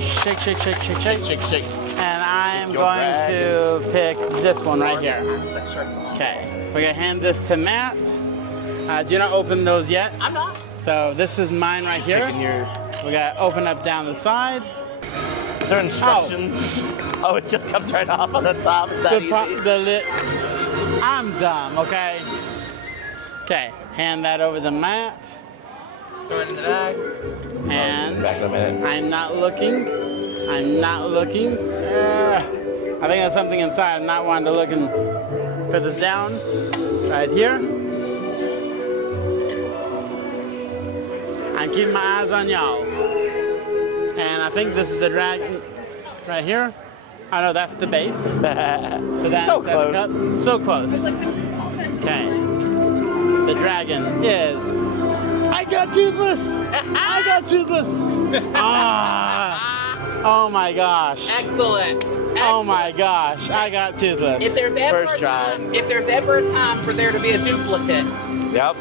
Shake, shake, shake, shake, shake, shake, shake. And I'm going to pick this one right here. Okay, we're gonna hand this to Matt. Do not open those yet. I'm not. So this is mine right here. Picking yours. We gotta open up down the side. Is there instructions? Oh, it just comes right off on the top. Is that easy? The lid. I'm dumb, okay? Okay, hand that over to Matt. Throw it in the bag. And Back in a minute. I'm not looking. I'm not looking. I think there's something inside. I'm not wanting to look and put this down right here. I'm keeping my eyes on y'all. And I think this is the dragon right here. Oh no, that's the base. For that So inside the cup. So close. Okay. The dragon is. I got toothless! I got toothless! Ah! Oh my gosh. Excellent. Oh my gosh, I got toothless. If there's ever First try. if there's ever a time for there to be a duplicate. Yep.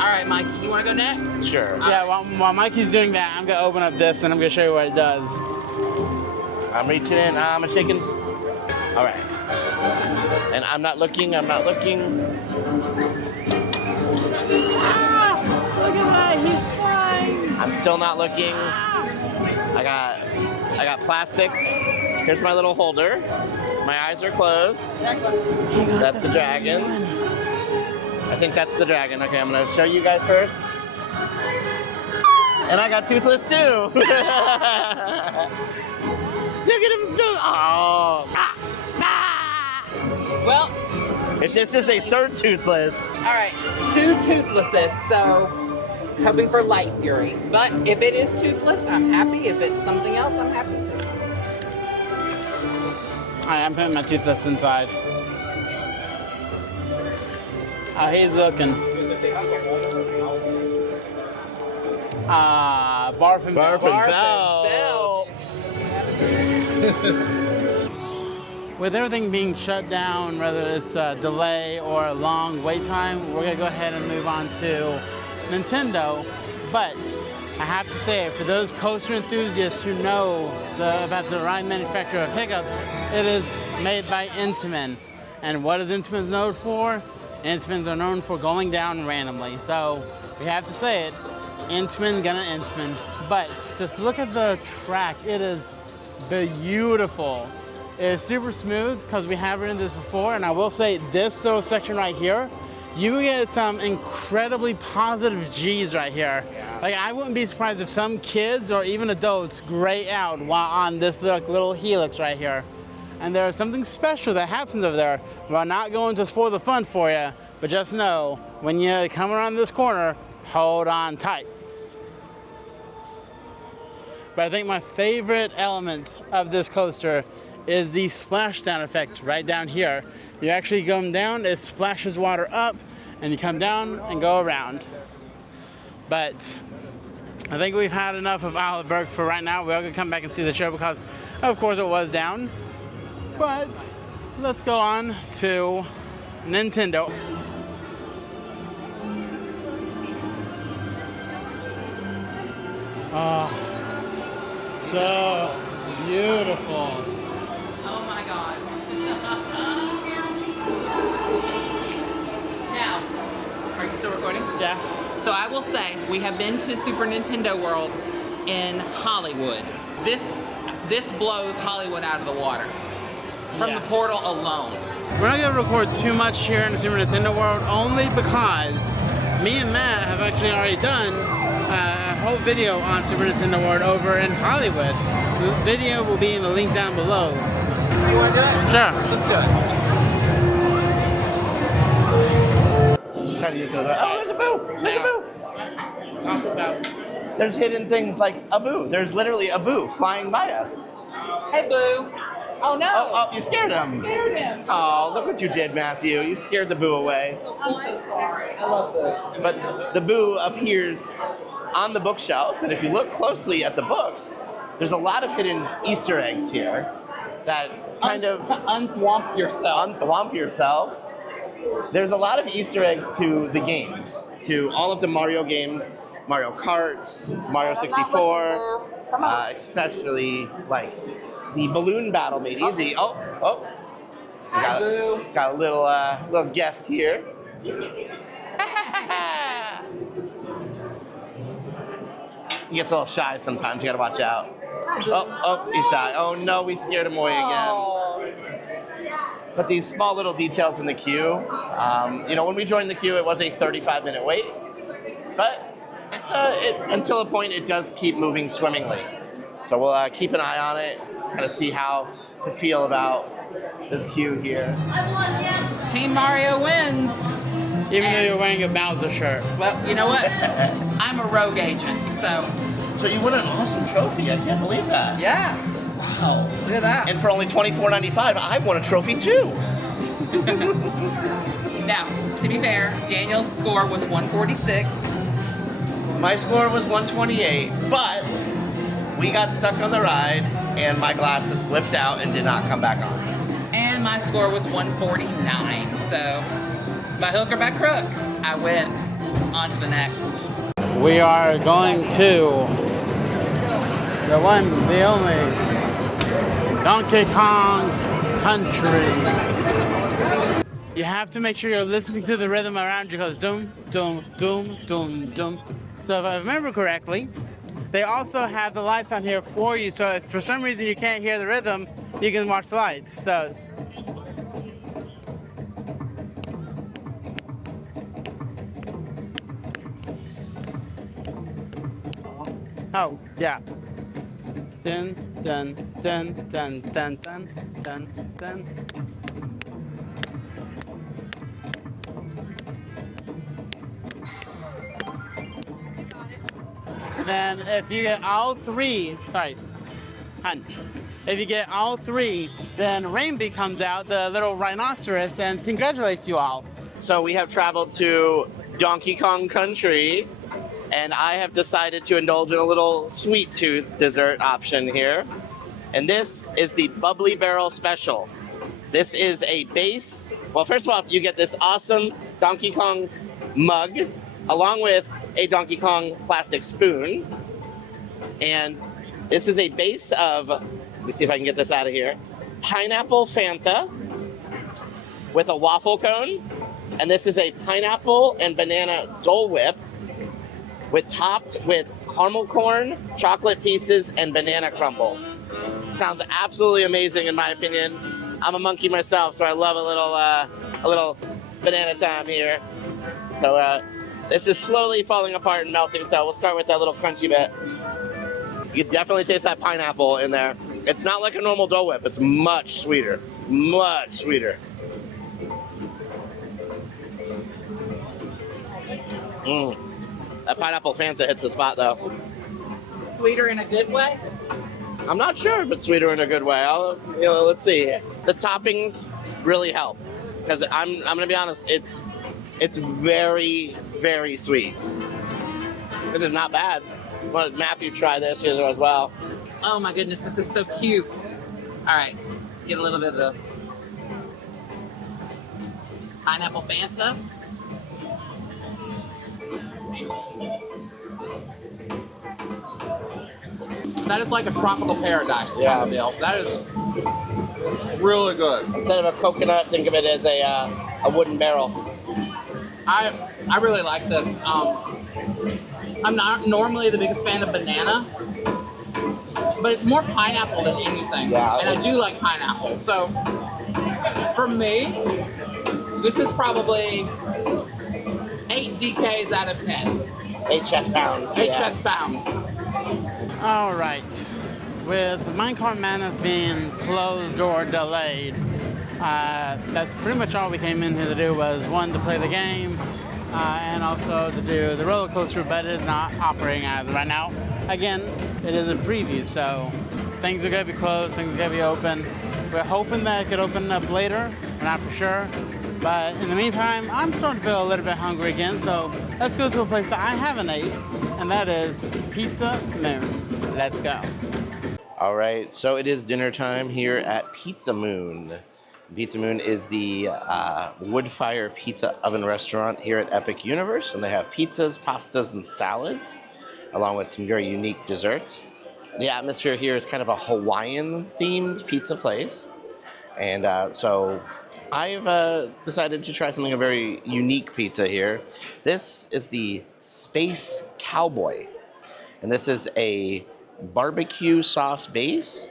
All right, Mikey, you want to go next? Sure. Yeah, while Mikey's doing that, I'm gonna open up this and I'm gonna show you what it does. I'm reaching in, I'm shaking. All right. And I'm not looking, I'm not looking. Ah, look at that, he's flying. I'm still not looking. I got plastic. Here's my little holder. My eyes are closed. That's the dragon. I think that's the dragon. Okay, I'm gonna show you guys first. And I got toothless too. Look at him still. Oh. Well, if this is a third toothless. all right, 2 toothlesses, so hoping for light fury. But if it is toothless, I'm happy. If it's something else, I'm happy too. All right, I'm putting my toothless inside. Oh, he's looking. Barfing Belt. With everything being shut down, whether it's a delay or a long wait time, we're gonna go ahead and move on to Nintendo. But I have to say, for those coaster enthusiasts who know about the ride manufacturer of Hiccups, it is made by Intamin. And what is Intamin known for? Intamins are known for going down randomly. So we have to say it, Intamin gonna Intamin. But just look at the track, it is beautiful. It's super smooth because we have ridden this before, and I will say this little section right here, you get some incredibly positive G's right here. Like, I wouldn't be surprised if some kids or even adults gray out while on this little helix right here. And there's something special that happens over there. We're not going to spoil the fun for you, but just know when you come around this corner, hold on tight. But I think my favorite element of this coaster is the splashdown effect right down here. You actually come down, it splashes water up, and you come down and go around. But I think we've had enough of Isle of Berg for right now. We're gonna come back and see the show because, of course, it was down. But let's go on to Nintendo. Oh, so beautiful. Oh my God. Now, are you still recording? Yeah. So I will say, we have been to Super Nintendo World in Hollywood. This blows Hollywood out of the water. From the portal alone. We're not gonna record too much here in the Super Nintendo World, only because me and Matt have actually already done a whole video on Super Nintendo World over in Hollywood. The video will be in the link down below. You wanna do it? Sure. Let's do it. I'm trying to use those. Oh, there's a boo! There's a boo! Talk about. There's hidden things like a boo. There's literally a boo flying by us. Hey, Boo. Oh no! Oh, you scared him. Scared him. Oh, look what you did, Matthew. You scared the boo away. I'm so sorry. I love Boo. But the boo appears on the bookshelf, and if you look closely at the books, there's a lot of hidden Easter eggs here that kind of unthwomp yourself. Unthwomp yourself. There's a lot of Easter eggs to the games, to all of the Mario games, Mario Karts, Mario 64, especially like the balloon battle made easy. Oh, we got a little guest here. He gets a little shy sometimes. You gotta watch out. Oh, he's shy. Oh no, we scared him away again. But these small little details in the queue. When we joined the queue, it was a 35-minute wait, but it's until a point it does keep moving swimmingly. So we'll keep an eye on it, kind of see how to feel about this queue here. Team Mario wins. Even though you're wearing a Bowser shirt. Well, you know what? I'm a rogue agent, so. So you won an awesome trophy. I can't believe that. Yeah. Wow. Look at that. And for only $24.95, I won a trophy too. Now, to be fair, Daniel's score was 146. My score was 128, but we got stuck on the ride and my glasses blipped out and did not come back on. And my score was 149, so by hook or by crook, I win. On to the next. We are going to the one, the only Donkey Kong Country. You have to make sure you're listening to the rhythm around you because doom, doom, doom, doom, doom. So if I remember correctly, they also have the lights on here for you. So if for some reason you can't hear the rhythm, you can watch the lights. So. Oh, yeah. Dun, dun, dun, dun, dun, dun, dun, dun. Then if you get all three, sorry, hun. If you get all three, then Rainby comes out, the little rhinoceros, and congratulates you all. So we have traveled to Donkey Kong Country, and I have decided to indulge in a little sweet tooth dessert option here. And this is the Bubbly Barrel Special. This is a base, well, first of all, you get this awesome Donkey Kong mug, along with a Donkey Kong plastic spoon. And this is a base of, let me see if I can get this out of here, pineapple Fanta with a waffle cone. And this is a pineapple and banana Dole Whip topped with caramel corn, chocolate pieces, and banana crumbles. Sounds absolutely amazing in my opinion. I'm a monkey myself, so I love a little banana time here. So this is slowly falling apart and melting, so we'll start with that little crunchy bit. You can definitely taste that pineapple in there. It's not like a normal Dole Whip, it's much sweeter, much sweeter. That pineapple Fanta hits the spot though. Sweeter in a good way? I'm not sure if it's sweeter in a good way. Let's see. The toppings really help because I'm gonna be honest. It's very, very sweet. It is not bad. I'll let Matthew try this here as well. Oh my goodness, this is so cute. All right, get a little bit of the pineapple Fanta. That is like a tropical paradise kind of deal. That is really good. Instead of a coconut, think of it as a wooden barrel. I really like this. I'm not normally the biggest fan of banana, but it's more pineapple than anything. Yeah, and I do like pineapple. So for me, this is probably 8 DKs out of 10. 8 chest pounds. 8 chest pounds. All right. With Minecart Madness being closed or delayed, that's pretty much all we came in here to do was one, to play the game, and also to do the roller coaster, but it is not operating as of right now. Again, it is a preview, so things are going to be closed, things are going to be open. We're hoping that it could open up later. We're not for sure. But in the meantime, I'm starting to feel a little bit hungry again, so let's go to a place that I haven't ate, and that is Pizza Moon. Let's go. All right, so it is dinner time here at Pizza Moon. Pizza Moon is the wood fire pizza oven restaurant here at Epic Universe, and they have pizzas, pastas, and salads, along with some very unique desserts. The atmosphere here is kind of a Hawaiian-themed pizza place, and so I've decided to try something, a very unique pizza here. This is the Space Cowboy, and this is a barbecue sauce base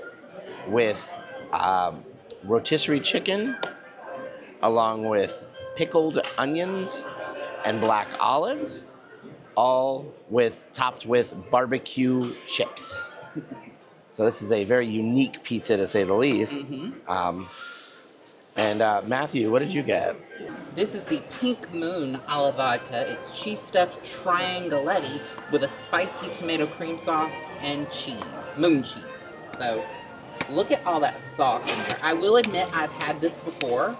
with rotisserie chicken, along with pickled onions and black olives, all topped with barbecue chips. So this is a very unique pizza, to say the least. Mm-hmm. And Matthew, what did you get? This is the Pink Moon a la vodka. It's cheese stuffed triangletti with a spicy tomato cream sauce and cheese, moon cheese. So look at all that sauce in there. I will admit I've had this before,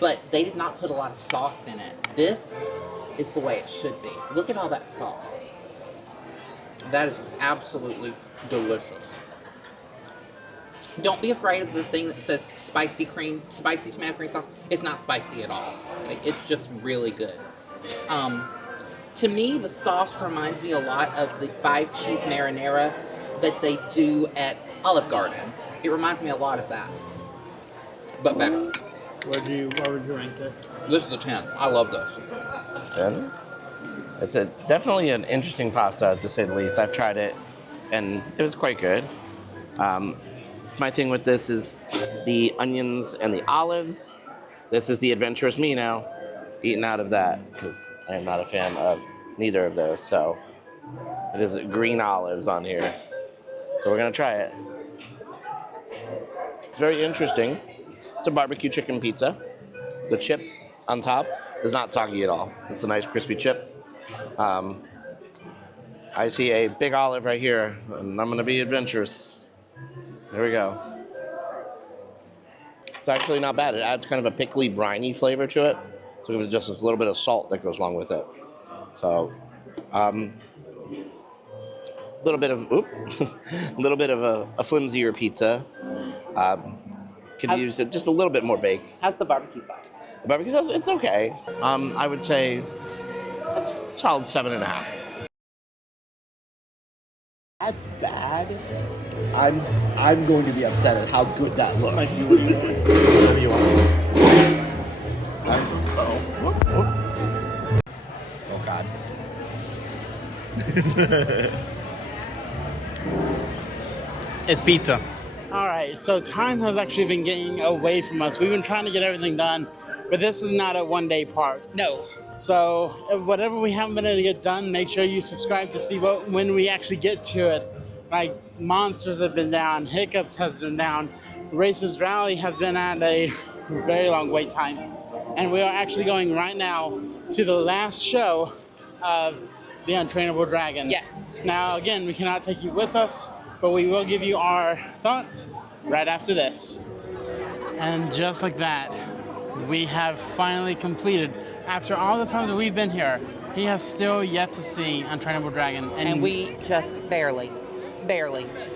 but they did not put a lot of sauce in it. This is the way it should be. Look at all that sauce. That is absolutely delicious. Don't be afraid of the thing that says spicy tomato cream sauce. It's not spicy at all. Like, it's just really good. To me, the sauce reminds me a lot of the 5-cheese marinara that they do at Olive Garden. It reminds me a lot of that, but better. What would you rank it? This is a 10. I love this. 10? It's definitely an interesting pasta, to say the least. I've tried it, and it was quite good. My thing with this is the onions and the olives. This is the adventurous me now, eating out of that, because I am not a fan of neither of those. So it is green olives on here. So we're gonna try it. It's very interesting. It's a barbecue chicken pizza. The chip on top is not soggy at all. It's a nice crispy chip. I see a big olive right here, and I'm gonna be adventurous. There we go. It's actually not bad. It adds kind of a pickly, briny flavor to it. So there's just this little bit of salt that goes along with it. So, a little bit of a flimsier pizza. Could use it just a little bit more bake. How's the barbecue sauce? The barbecue sauce, it's okay. I would say a solid 7.5. That's bad. I'm going to be upset at how good that looks. Whatever you want. Oh God. It's pizza. All right, so time has actually been getting away from us. We've been trying to get everything done, but this is not a one-day park. No. So whatever we haven't been able to get done, make sure you subscribe to see when we actually get to it. Like, Monsters have been down, Hiccups has been down, Racers Rally has been at a very long wait time. And we are actually going right now to the last show of The Untrainable Dragon. Yes. Now, again, we cannot take you with us, but we will give you our thoughts right after this. And just like that, we have finally completed. After all the times that we've been here, he has still yet to see Untrainable Dragon. And we just barely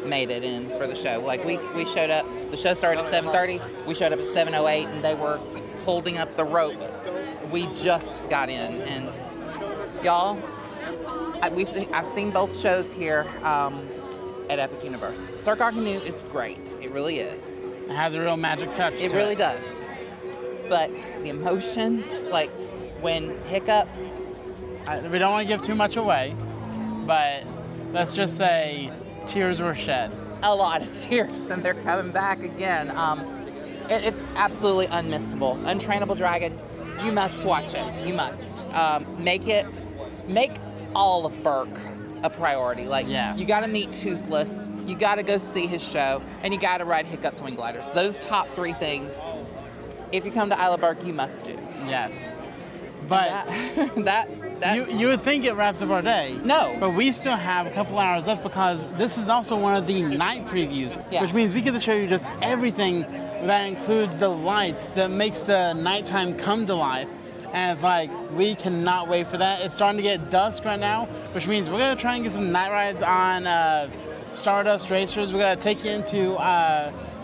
made it in for the show. Like, we showed up, the show started at 7:30, we showed up at 7:08, and they were holding up the rope. We just got in, and y'all, I've seen both shows here at Epic Universe. Cirque Arcanu is great. It really is. It has a real magic touch to it. It really does. But the emotions, like when Hiccup... we don't want to give too much away, but let's just say tears were shed. A lot of tears, and they're coming back again. It's absolutely unmissable. Untrainable Dragon, you must watch it. You must. Make all of Burke a priority. Like, yes. You gotta meet Toothless, you gotta go see his show, and you gotta ride Hiccup Swing Gliders. Those top 3 things, if you come to Isla Burke, you must do. Yes. But that you would think it wraps up our day. No. But we still have a couple hours left, because this is also one of the night previews, yeah. Which means we get to show you just everything that includes the lights that makes the nighttime come to life. And it's like, we cannot wait for that. It's starting to get dusk right now, which means we're gonna try and get some night rides on Stardust Racers. We're gonna take you into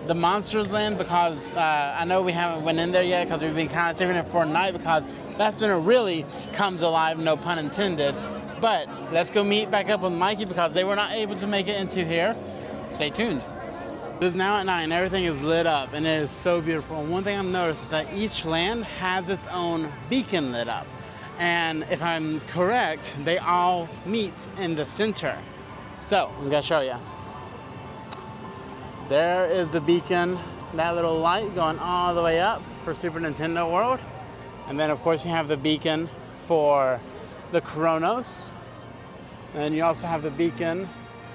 the Monsters Land, because I know we haven't went in there yet, because we've been kind of saving it for night, because that's when it really comes alive, no pun intended. But let's go meet back up with Mikey, because they were not able to make it into here. Stay tuned. It is now at night and everything is lit up, and it is so beautiful. And one thing I've noticed is that each land has its own beacon lit up. And if I'm correct, they all meet in the center. So I'm gonna show you. There is the beacon, that little light going all the way up for Super Nintendo World. And then of course you have the beacon for the Kronos. And you also have the beacon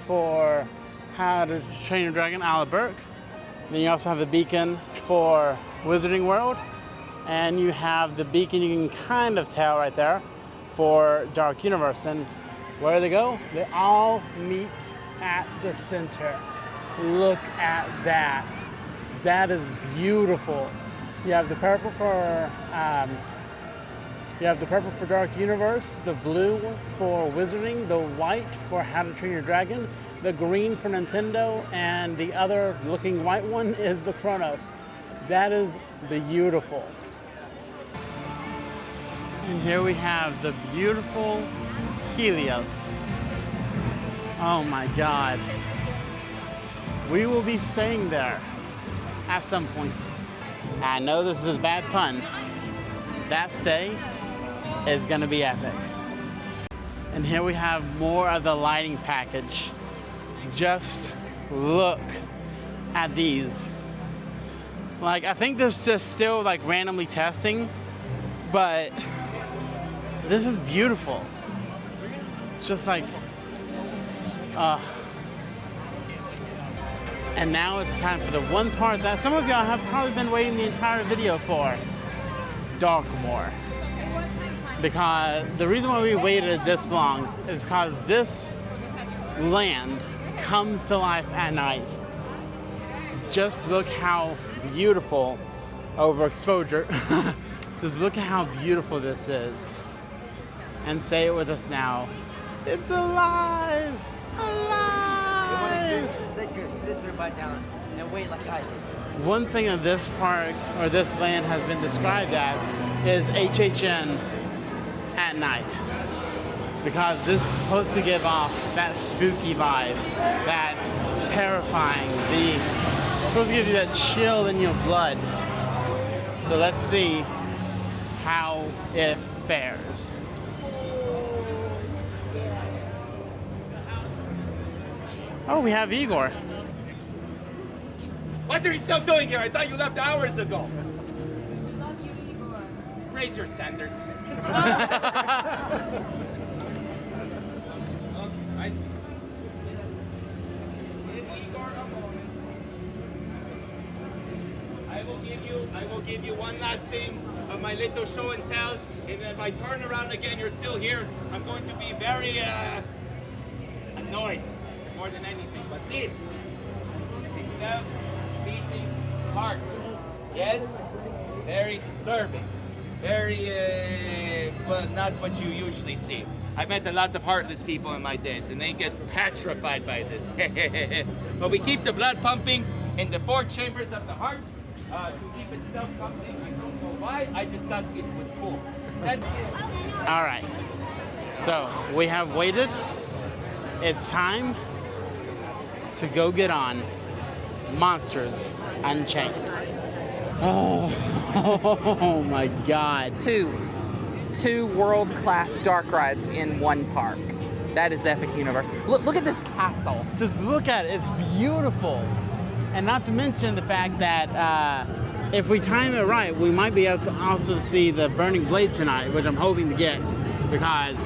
for How to Train Your Dragon, Isla Burke. Then you also have the beacon for Wizarding World. And you have the beacon you can kind of tell right there for Dark Universe. And where do they go? They all meet at the center. Look at that. That is beautiful. You have the purple for Dark Universe, the blue for Wizarding, the white for How to Train Your Dragon, the green for Nintendo, and the other looking white one is the Chronos. That is beautiful. And here we have the beautiful Helios. Oh my God. We will be staying there at some point. I know this is a bad pun. That stay is gonna be epic. And here we have more of the lighting package. Just look at these. Like, I think this is just still like randomly testing, but this is beautiful. It's just like, and now it's time for the one part that some of y'all have probably been waiting the entire video for, Darkmoor. Because the reason why we waited this long is because this land comes to life at night. Just look how beautiful, overexposure, just look at how beautiful this is. And say it with us now. It's alive! Alive! They could sit there by down and wait like I did. One thing of this park, or this land, has been described as is HHN at night. Because this is supposed to give off that spooky vibe, that terrifying, it's supposed to give you that chill in your blood. So let's see how it fares. Oh, we have Igor. What are you still doing here? I thought you left hours ago. Raise your standards. I see. Give Igor a moment. I will give you one last thing of my little show and tell. And if I turn around again, you're still here. I'm going to be very annoyed more than anything. But this is a self-beating heart. Yes, very disturbing. Very, well, not what you usually see. I've met a lot of heartless people in my days, and they get petrified by this. But we keep the blood pumping in the 4 chambers of the heart to keep itself pumping. I don't know why, I just thought it was cool. All right, so we have waited. It's time to go get on Monsters Unchained. Oh my God. Two world-class dark rides in one park. That is Epic Universe. Look at this castle. Just look at it, it's beautiful. And not to mention the fact that if we time it right, we might be able to also see the Burning Blade tonight, which I'm hoping to get because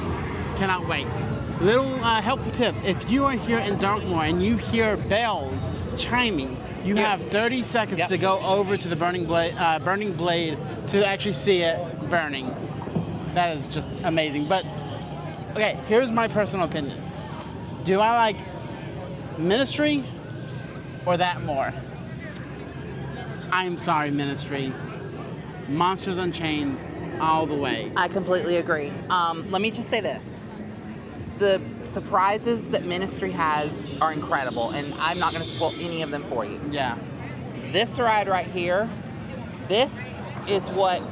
cannot wait. Little helpful tip, if you are here in Darkmoor and you hear bells chiming, you have 30 seconds to go over to the Burning Blade to actually see it burning. That is just amazing. But, okay, here's my personal opinion. Do I like Ministry or that more? I'm sorry, Ministry. Monsters Unchained all the way. I completely agree. Let me just say this. The surprises that Ministry has are incredible, and I'm not going to spoil any of them for you. Yeah. This ride right here, this is what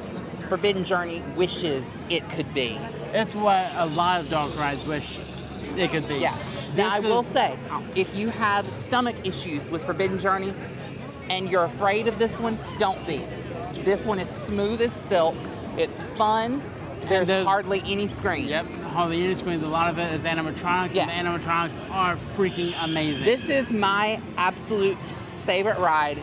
Forbidden Journey wishes it could be. It's what a lot of dark rides wish it could be. Yeah. Now, I will say, if you have stomach issues with Forbidden Journey and you're afraid of this one, don't be. This one is smooth as silk. It's fun. There's hardly any screens. Yep, hardly any screens. A lot of it is animatronics, and the animatronics are freaking amazing. This is my absolute favorite ride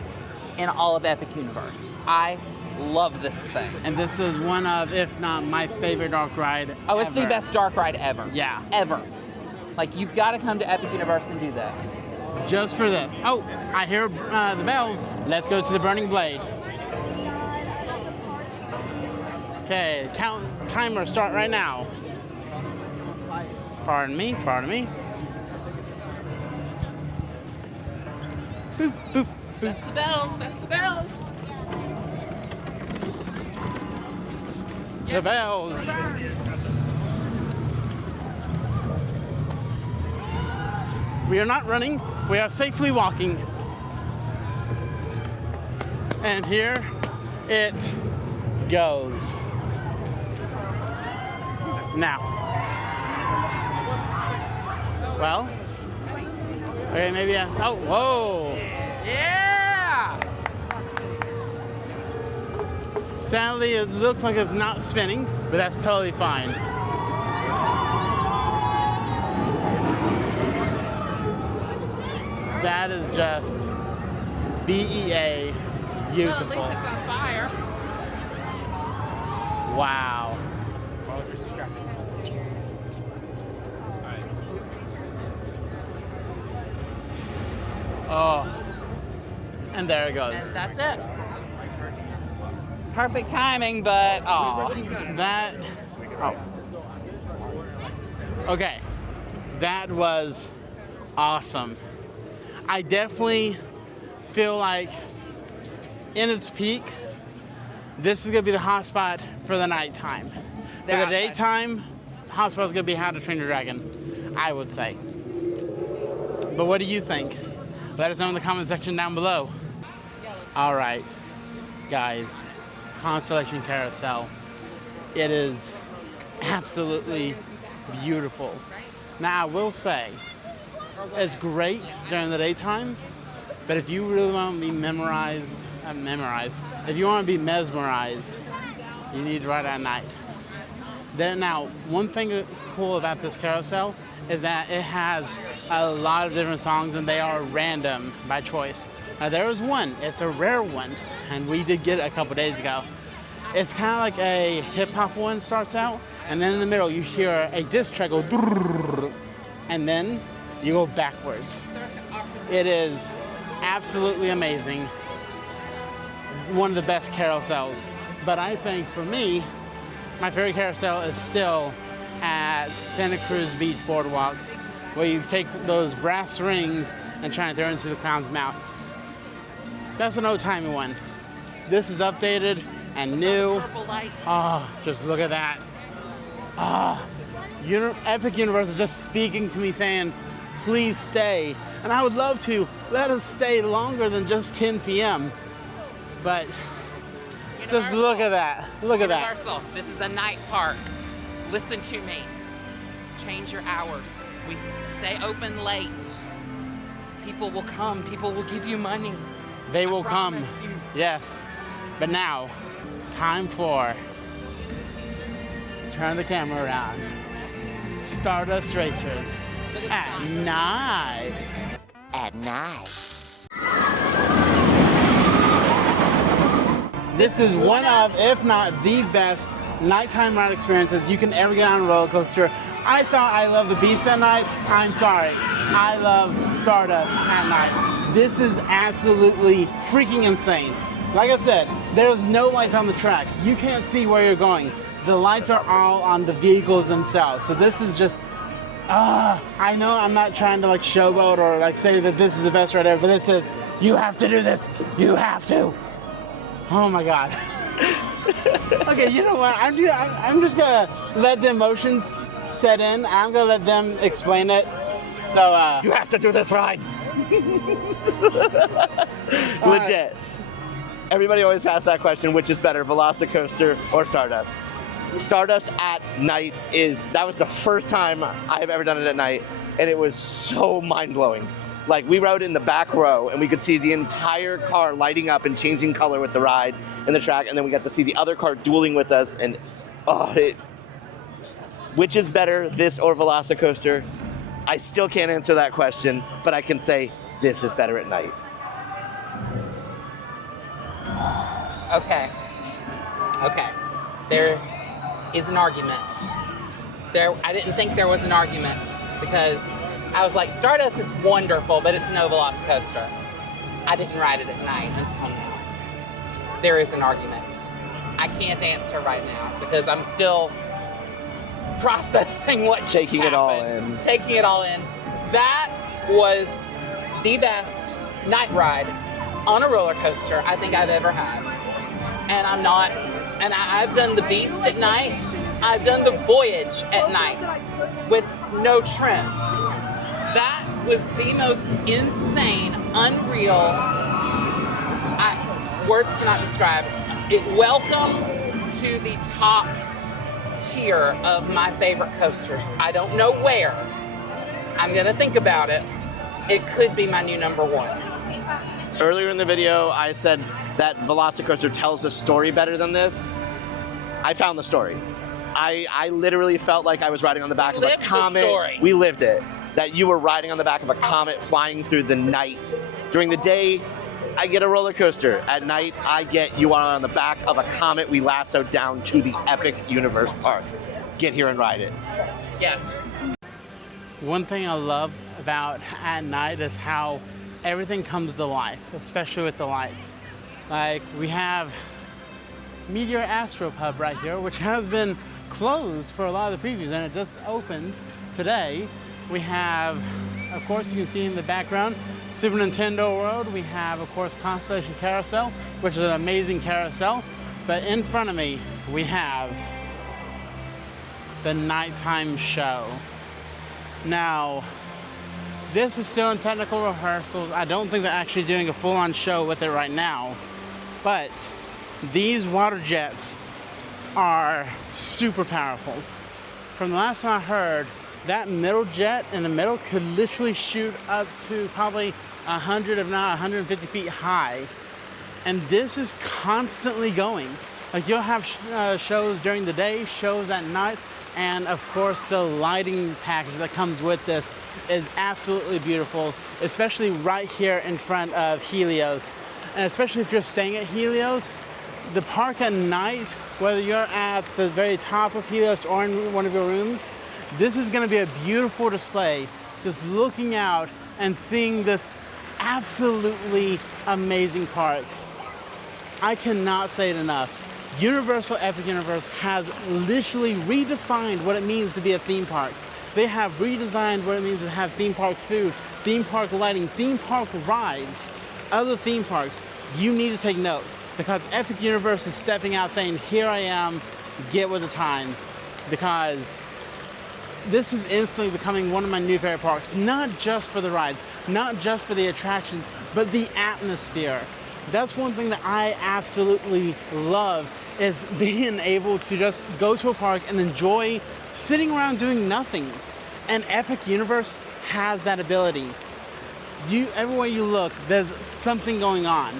in all of Epic Universe. I love this thing. And this is one of, if not my favorite dark ride Oh, it's the best dark ride ever. Yeah. Ever. Like, you've got to come to Epic Universe and do this. Just for this. Oh, I hear the bells. Let's go to the Burning Blade. Okay, timer start right now. Pardon me, pardon me. Boop, boop, boop. That's the bells, that's the bells. The bells. We are not running, we are safely walking. And here it goes. Now. Well, okay, maybe oh, whoa. Yeah! Sadly, it looks like it's not spinning, but that's totally fine. That is just BEA-utiful. Well, at least it's on fire. Wow. Oh, and there it goes. And that's it. Perfect timing, but oh. That, oh. Okay, that was awesome. I definitely feel like in its peak, this is gonna be the hot spot for the nighttime. For the daytime, hot spot is gonna be How to Train Your Dragon, I would say. But what do you think? Let us know in the comment section down below. All right, guys, Constellation Carousel. It is absolutely beautiful. Now, I will say, it's great during the daytime, but if you really want to be if you want to be mesmerized, you need to ride at night. Now, one thing cool about this carousel is that it has a lot of different songs and they are random by choice. There was one, it's a rare one, and we did get it a couple days ago. It's kind of like a hip hop one starts out, and then in the middle you hear a disc track go, and then you go backwards. It is absolutely amazing. One of the best carousels. But I think for me, my favorite carousel is still at Santa Cruz Beach Boardwalk, where you take those brass rings and try and throw into the clown's mouth. That's an old-timey one. This is updated and new. Oh, just look at that. Oh, Epic Universe is just speaking to me saying, please stay. And I would love to let us stay longer than just 10 p.m. But just look at that. Look at that. Universal, this is a night park. Listen to me. Change your hours. We stay open late. People will come. People will give you money. They will come. Yes. But now, time for turn the camera around. Stardust Racers at night. At night. This is one of, if not the best, nighttime ride experiences you can ever get on a roller coaster. I thought I loved the Beast at night. I'm sorry. I love Stardust at night. This is absolutely freaking insane. Like I said, there's no lights on the track. You can't see where you're going. The lights are all on the vehicles themselves. So this is just, I know I'm not trying to like showboat or like say that this is the best ride ever, but it says, you have to do this. You have to. Oh my God. Okay, you know what? I'm just gonna let the emotions set in. I'm gonna let them explain it. So, you have to do this ride. Legit. Everybody always asks that question, which is better, Velocicoaster or Stardust? Stardust at night that was the first time I've ever done it at night, and it was so mind-blowing. Like, we rode in the back row, and we could see the entire car lighting up and changing color with the ride and the track, and then we got to see the other car dueling with us, and which is better, this or Velocicoaster? I still can't answer that question, but I can say this is better at night. Okay. There is an argument. I didn't think there was an argument because I was like, Stardust is wonderful, but it's no Velocicoaster. I didn't ride it at night until now. There is an argument. I can't answer right now because I'm still processing what just Taking it all happened. in. Taking it all in. That was the best night ride on a roller coaster I think I've ever had. And I've done the Beast at night. I've done the Voyage at night with no trims. That was the most insane, unreal, words cannot describe it. Welcome to the top tier of my favorite coasters. I don't know where. I'm gonna think about it. It could be my new number one. Earlier in the video, I said that Velocicoaster tells a story better than this. I found the story. I literally felt like I was riding on the back of a comet. Story. We lived it. That you were riding on the back of a comet flying through the night. During the day, I get a roller coaster. At night, you are on the back of a comet we lassoed down to the Epic Universe Park. Get here and ride it. Yes. One thing I love about at night is how everything comes to life, especially with the lights. Like we have Meteor Astropub right here, which has been closed for a lot of the previews, and it just opened today. We have, of course, you can see in the background, Super Nintendo World. We have, of course, Constellation Carousel, which is an amazing carousel. But in front of me, we have the nighttime show. Now, this is still in technical rehearsals. I don't think they're actually doing a full-on show with it right now. But these water jets are super powerful. From the last time I heard, that middle jet in the middle could literally shoot up to probably 100, if not 150 feet high. And this is constantly going. Like you'll have shows during the day, shows at night, and of course the lighting package that comes with this is absolutely beautiful, especially right here in front of Helios. And especially if you're staying at Helios, the park at night, whether you're at the very top of Helios or in one of your rooms, this is going to be a beautiful display, just looking out and seeing this absolutely amazing park. I cannot say it enough. Universal Epic Universe has literally redefined what it means to be a theme park. They have redesigned what it means to have theme park food, theme park lighting, theme park rides. Other theme parks, you need to take note, because Epic Universe is stepping out saying, here I am, get with the times, because this is instantly becoming one of my new favorite parks, not just for the rides, not just for the attractions, but the atmosphere. That's one thing that I absolutely love, is being able to just go to a park and enjoy sitting around doing nothing. And Epic Universe has that ability. Everywhere you look, there's something going on.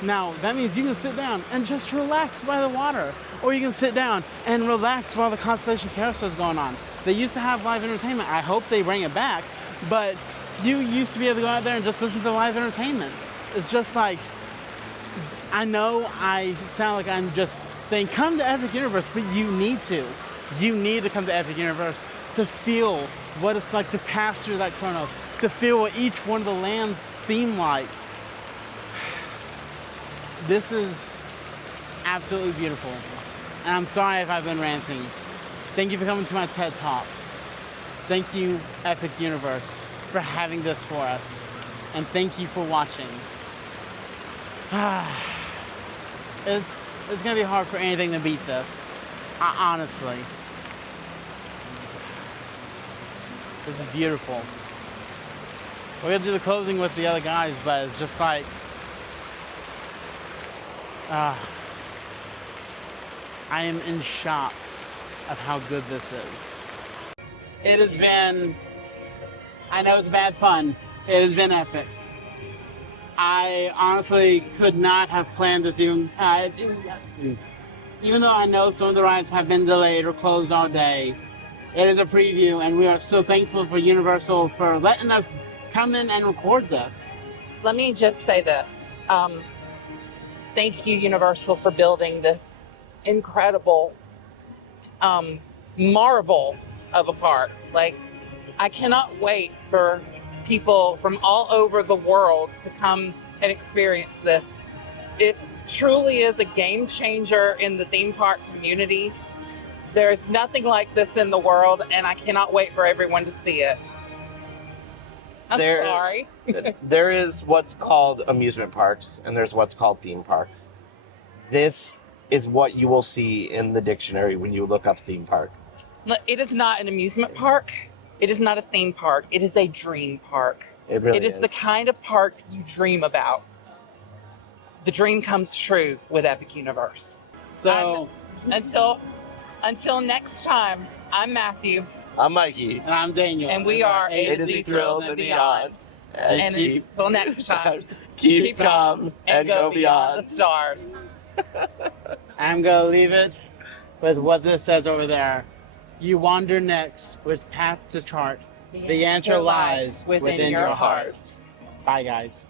Now, that means you can sit down and just relax by the water, or you can sit down and relax while the Constellation Carousel is going on. They used to have live entertainment. I hope they bring it back, but you used to be able to go out there and just listen to live entertainment. It's just like, I know I sound like I'm just saying, come to Epic Universe, but you need to. You need to come to Epic Universe to feel what it's like to pass through that Chronos, to feel what each one of the lands seem like. This is absolutely beautiful. And I'm sorry if I've been ranting. Thank you for coming to my TED Talk. Thank you, Epic Universe, for having this for us. And thank you for watching. It's gonna be hard for anything to beat this. Honestly. This is beautiful. We're gonna do the closing with the other guys, but it's just like, I am in shock of how good this is. It has been, I know it's bad fun, it has been epic. I honestly could not have planned this even though I know some of the rides have been delayed or closed all day. It is a preview, and we are so thankful for Universal for letting us come in and record this. Let me just say this. Thank you, Universal, for building this incredible marvel of a park. Like, I cannot wait for people from all over the world to come and experience this. truly is a game changer in the theme park community. There's nothing like this in the world, and I cannot wait for everyone to see it. I'm sorry. There is what's called amusement parks, and there's what's called theme parks. This is what you will see in the dictionary when you look up theme park. It is not an amusement park. It is not a theme park. It is a dream park. It really is the kind of park you dream about. The dream comes true with Epic Universe. So until next time, I'm Matthew. I'm Mikey. And I'm Daniel. And we are A to Z Thrills and Beyond. And until next time, keep calm and go beyond the stars. I'm going to leave it with what this says over there. You wander next with path to chart. The answer lies within your heart. Bye, guys.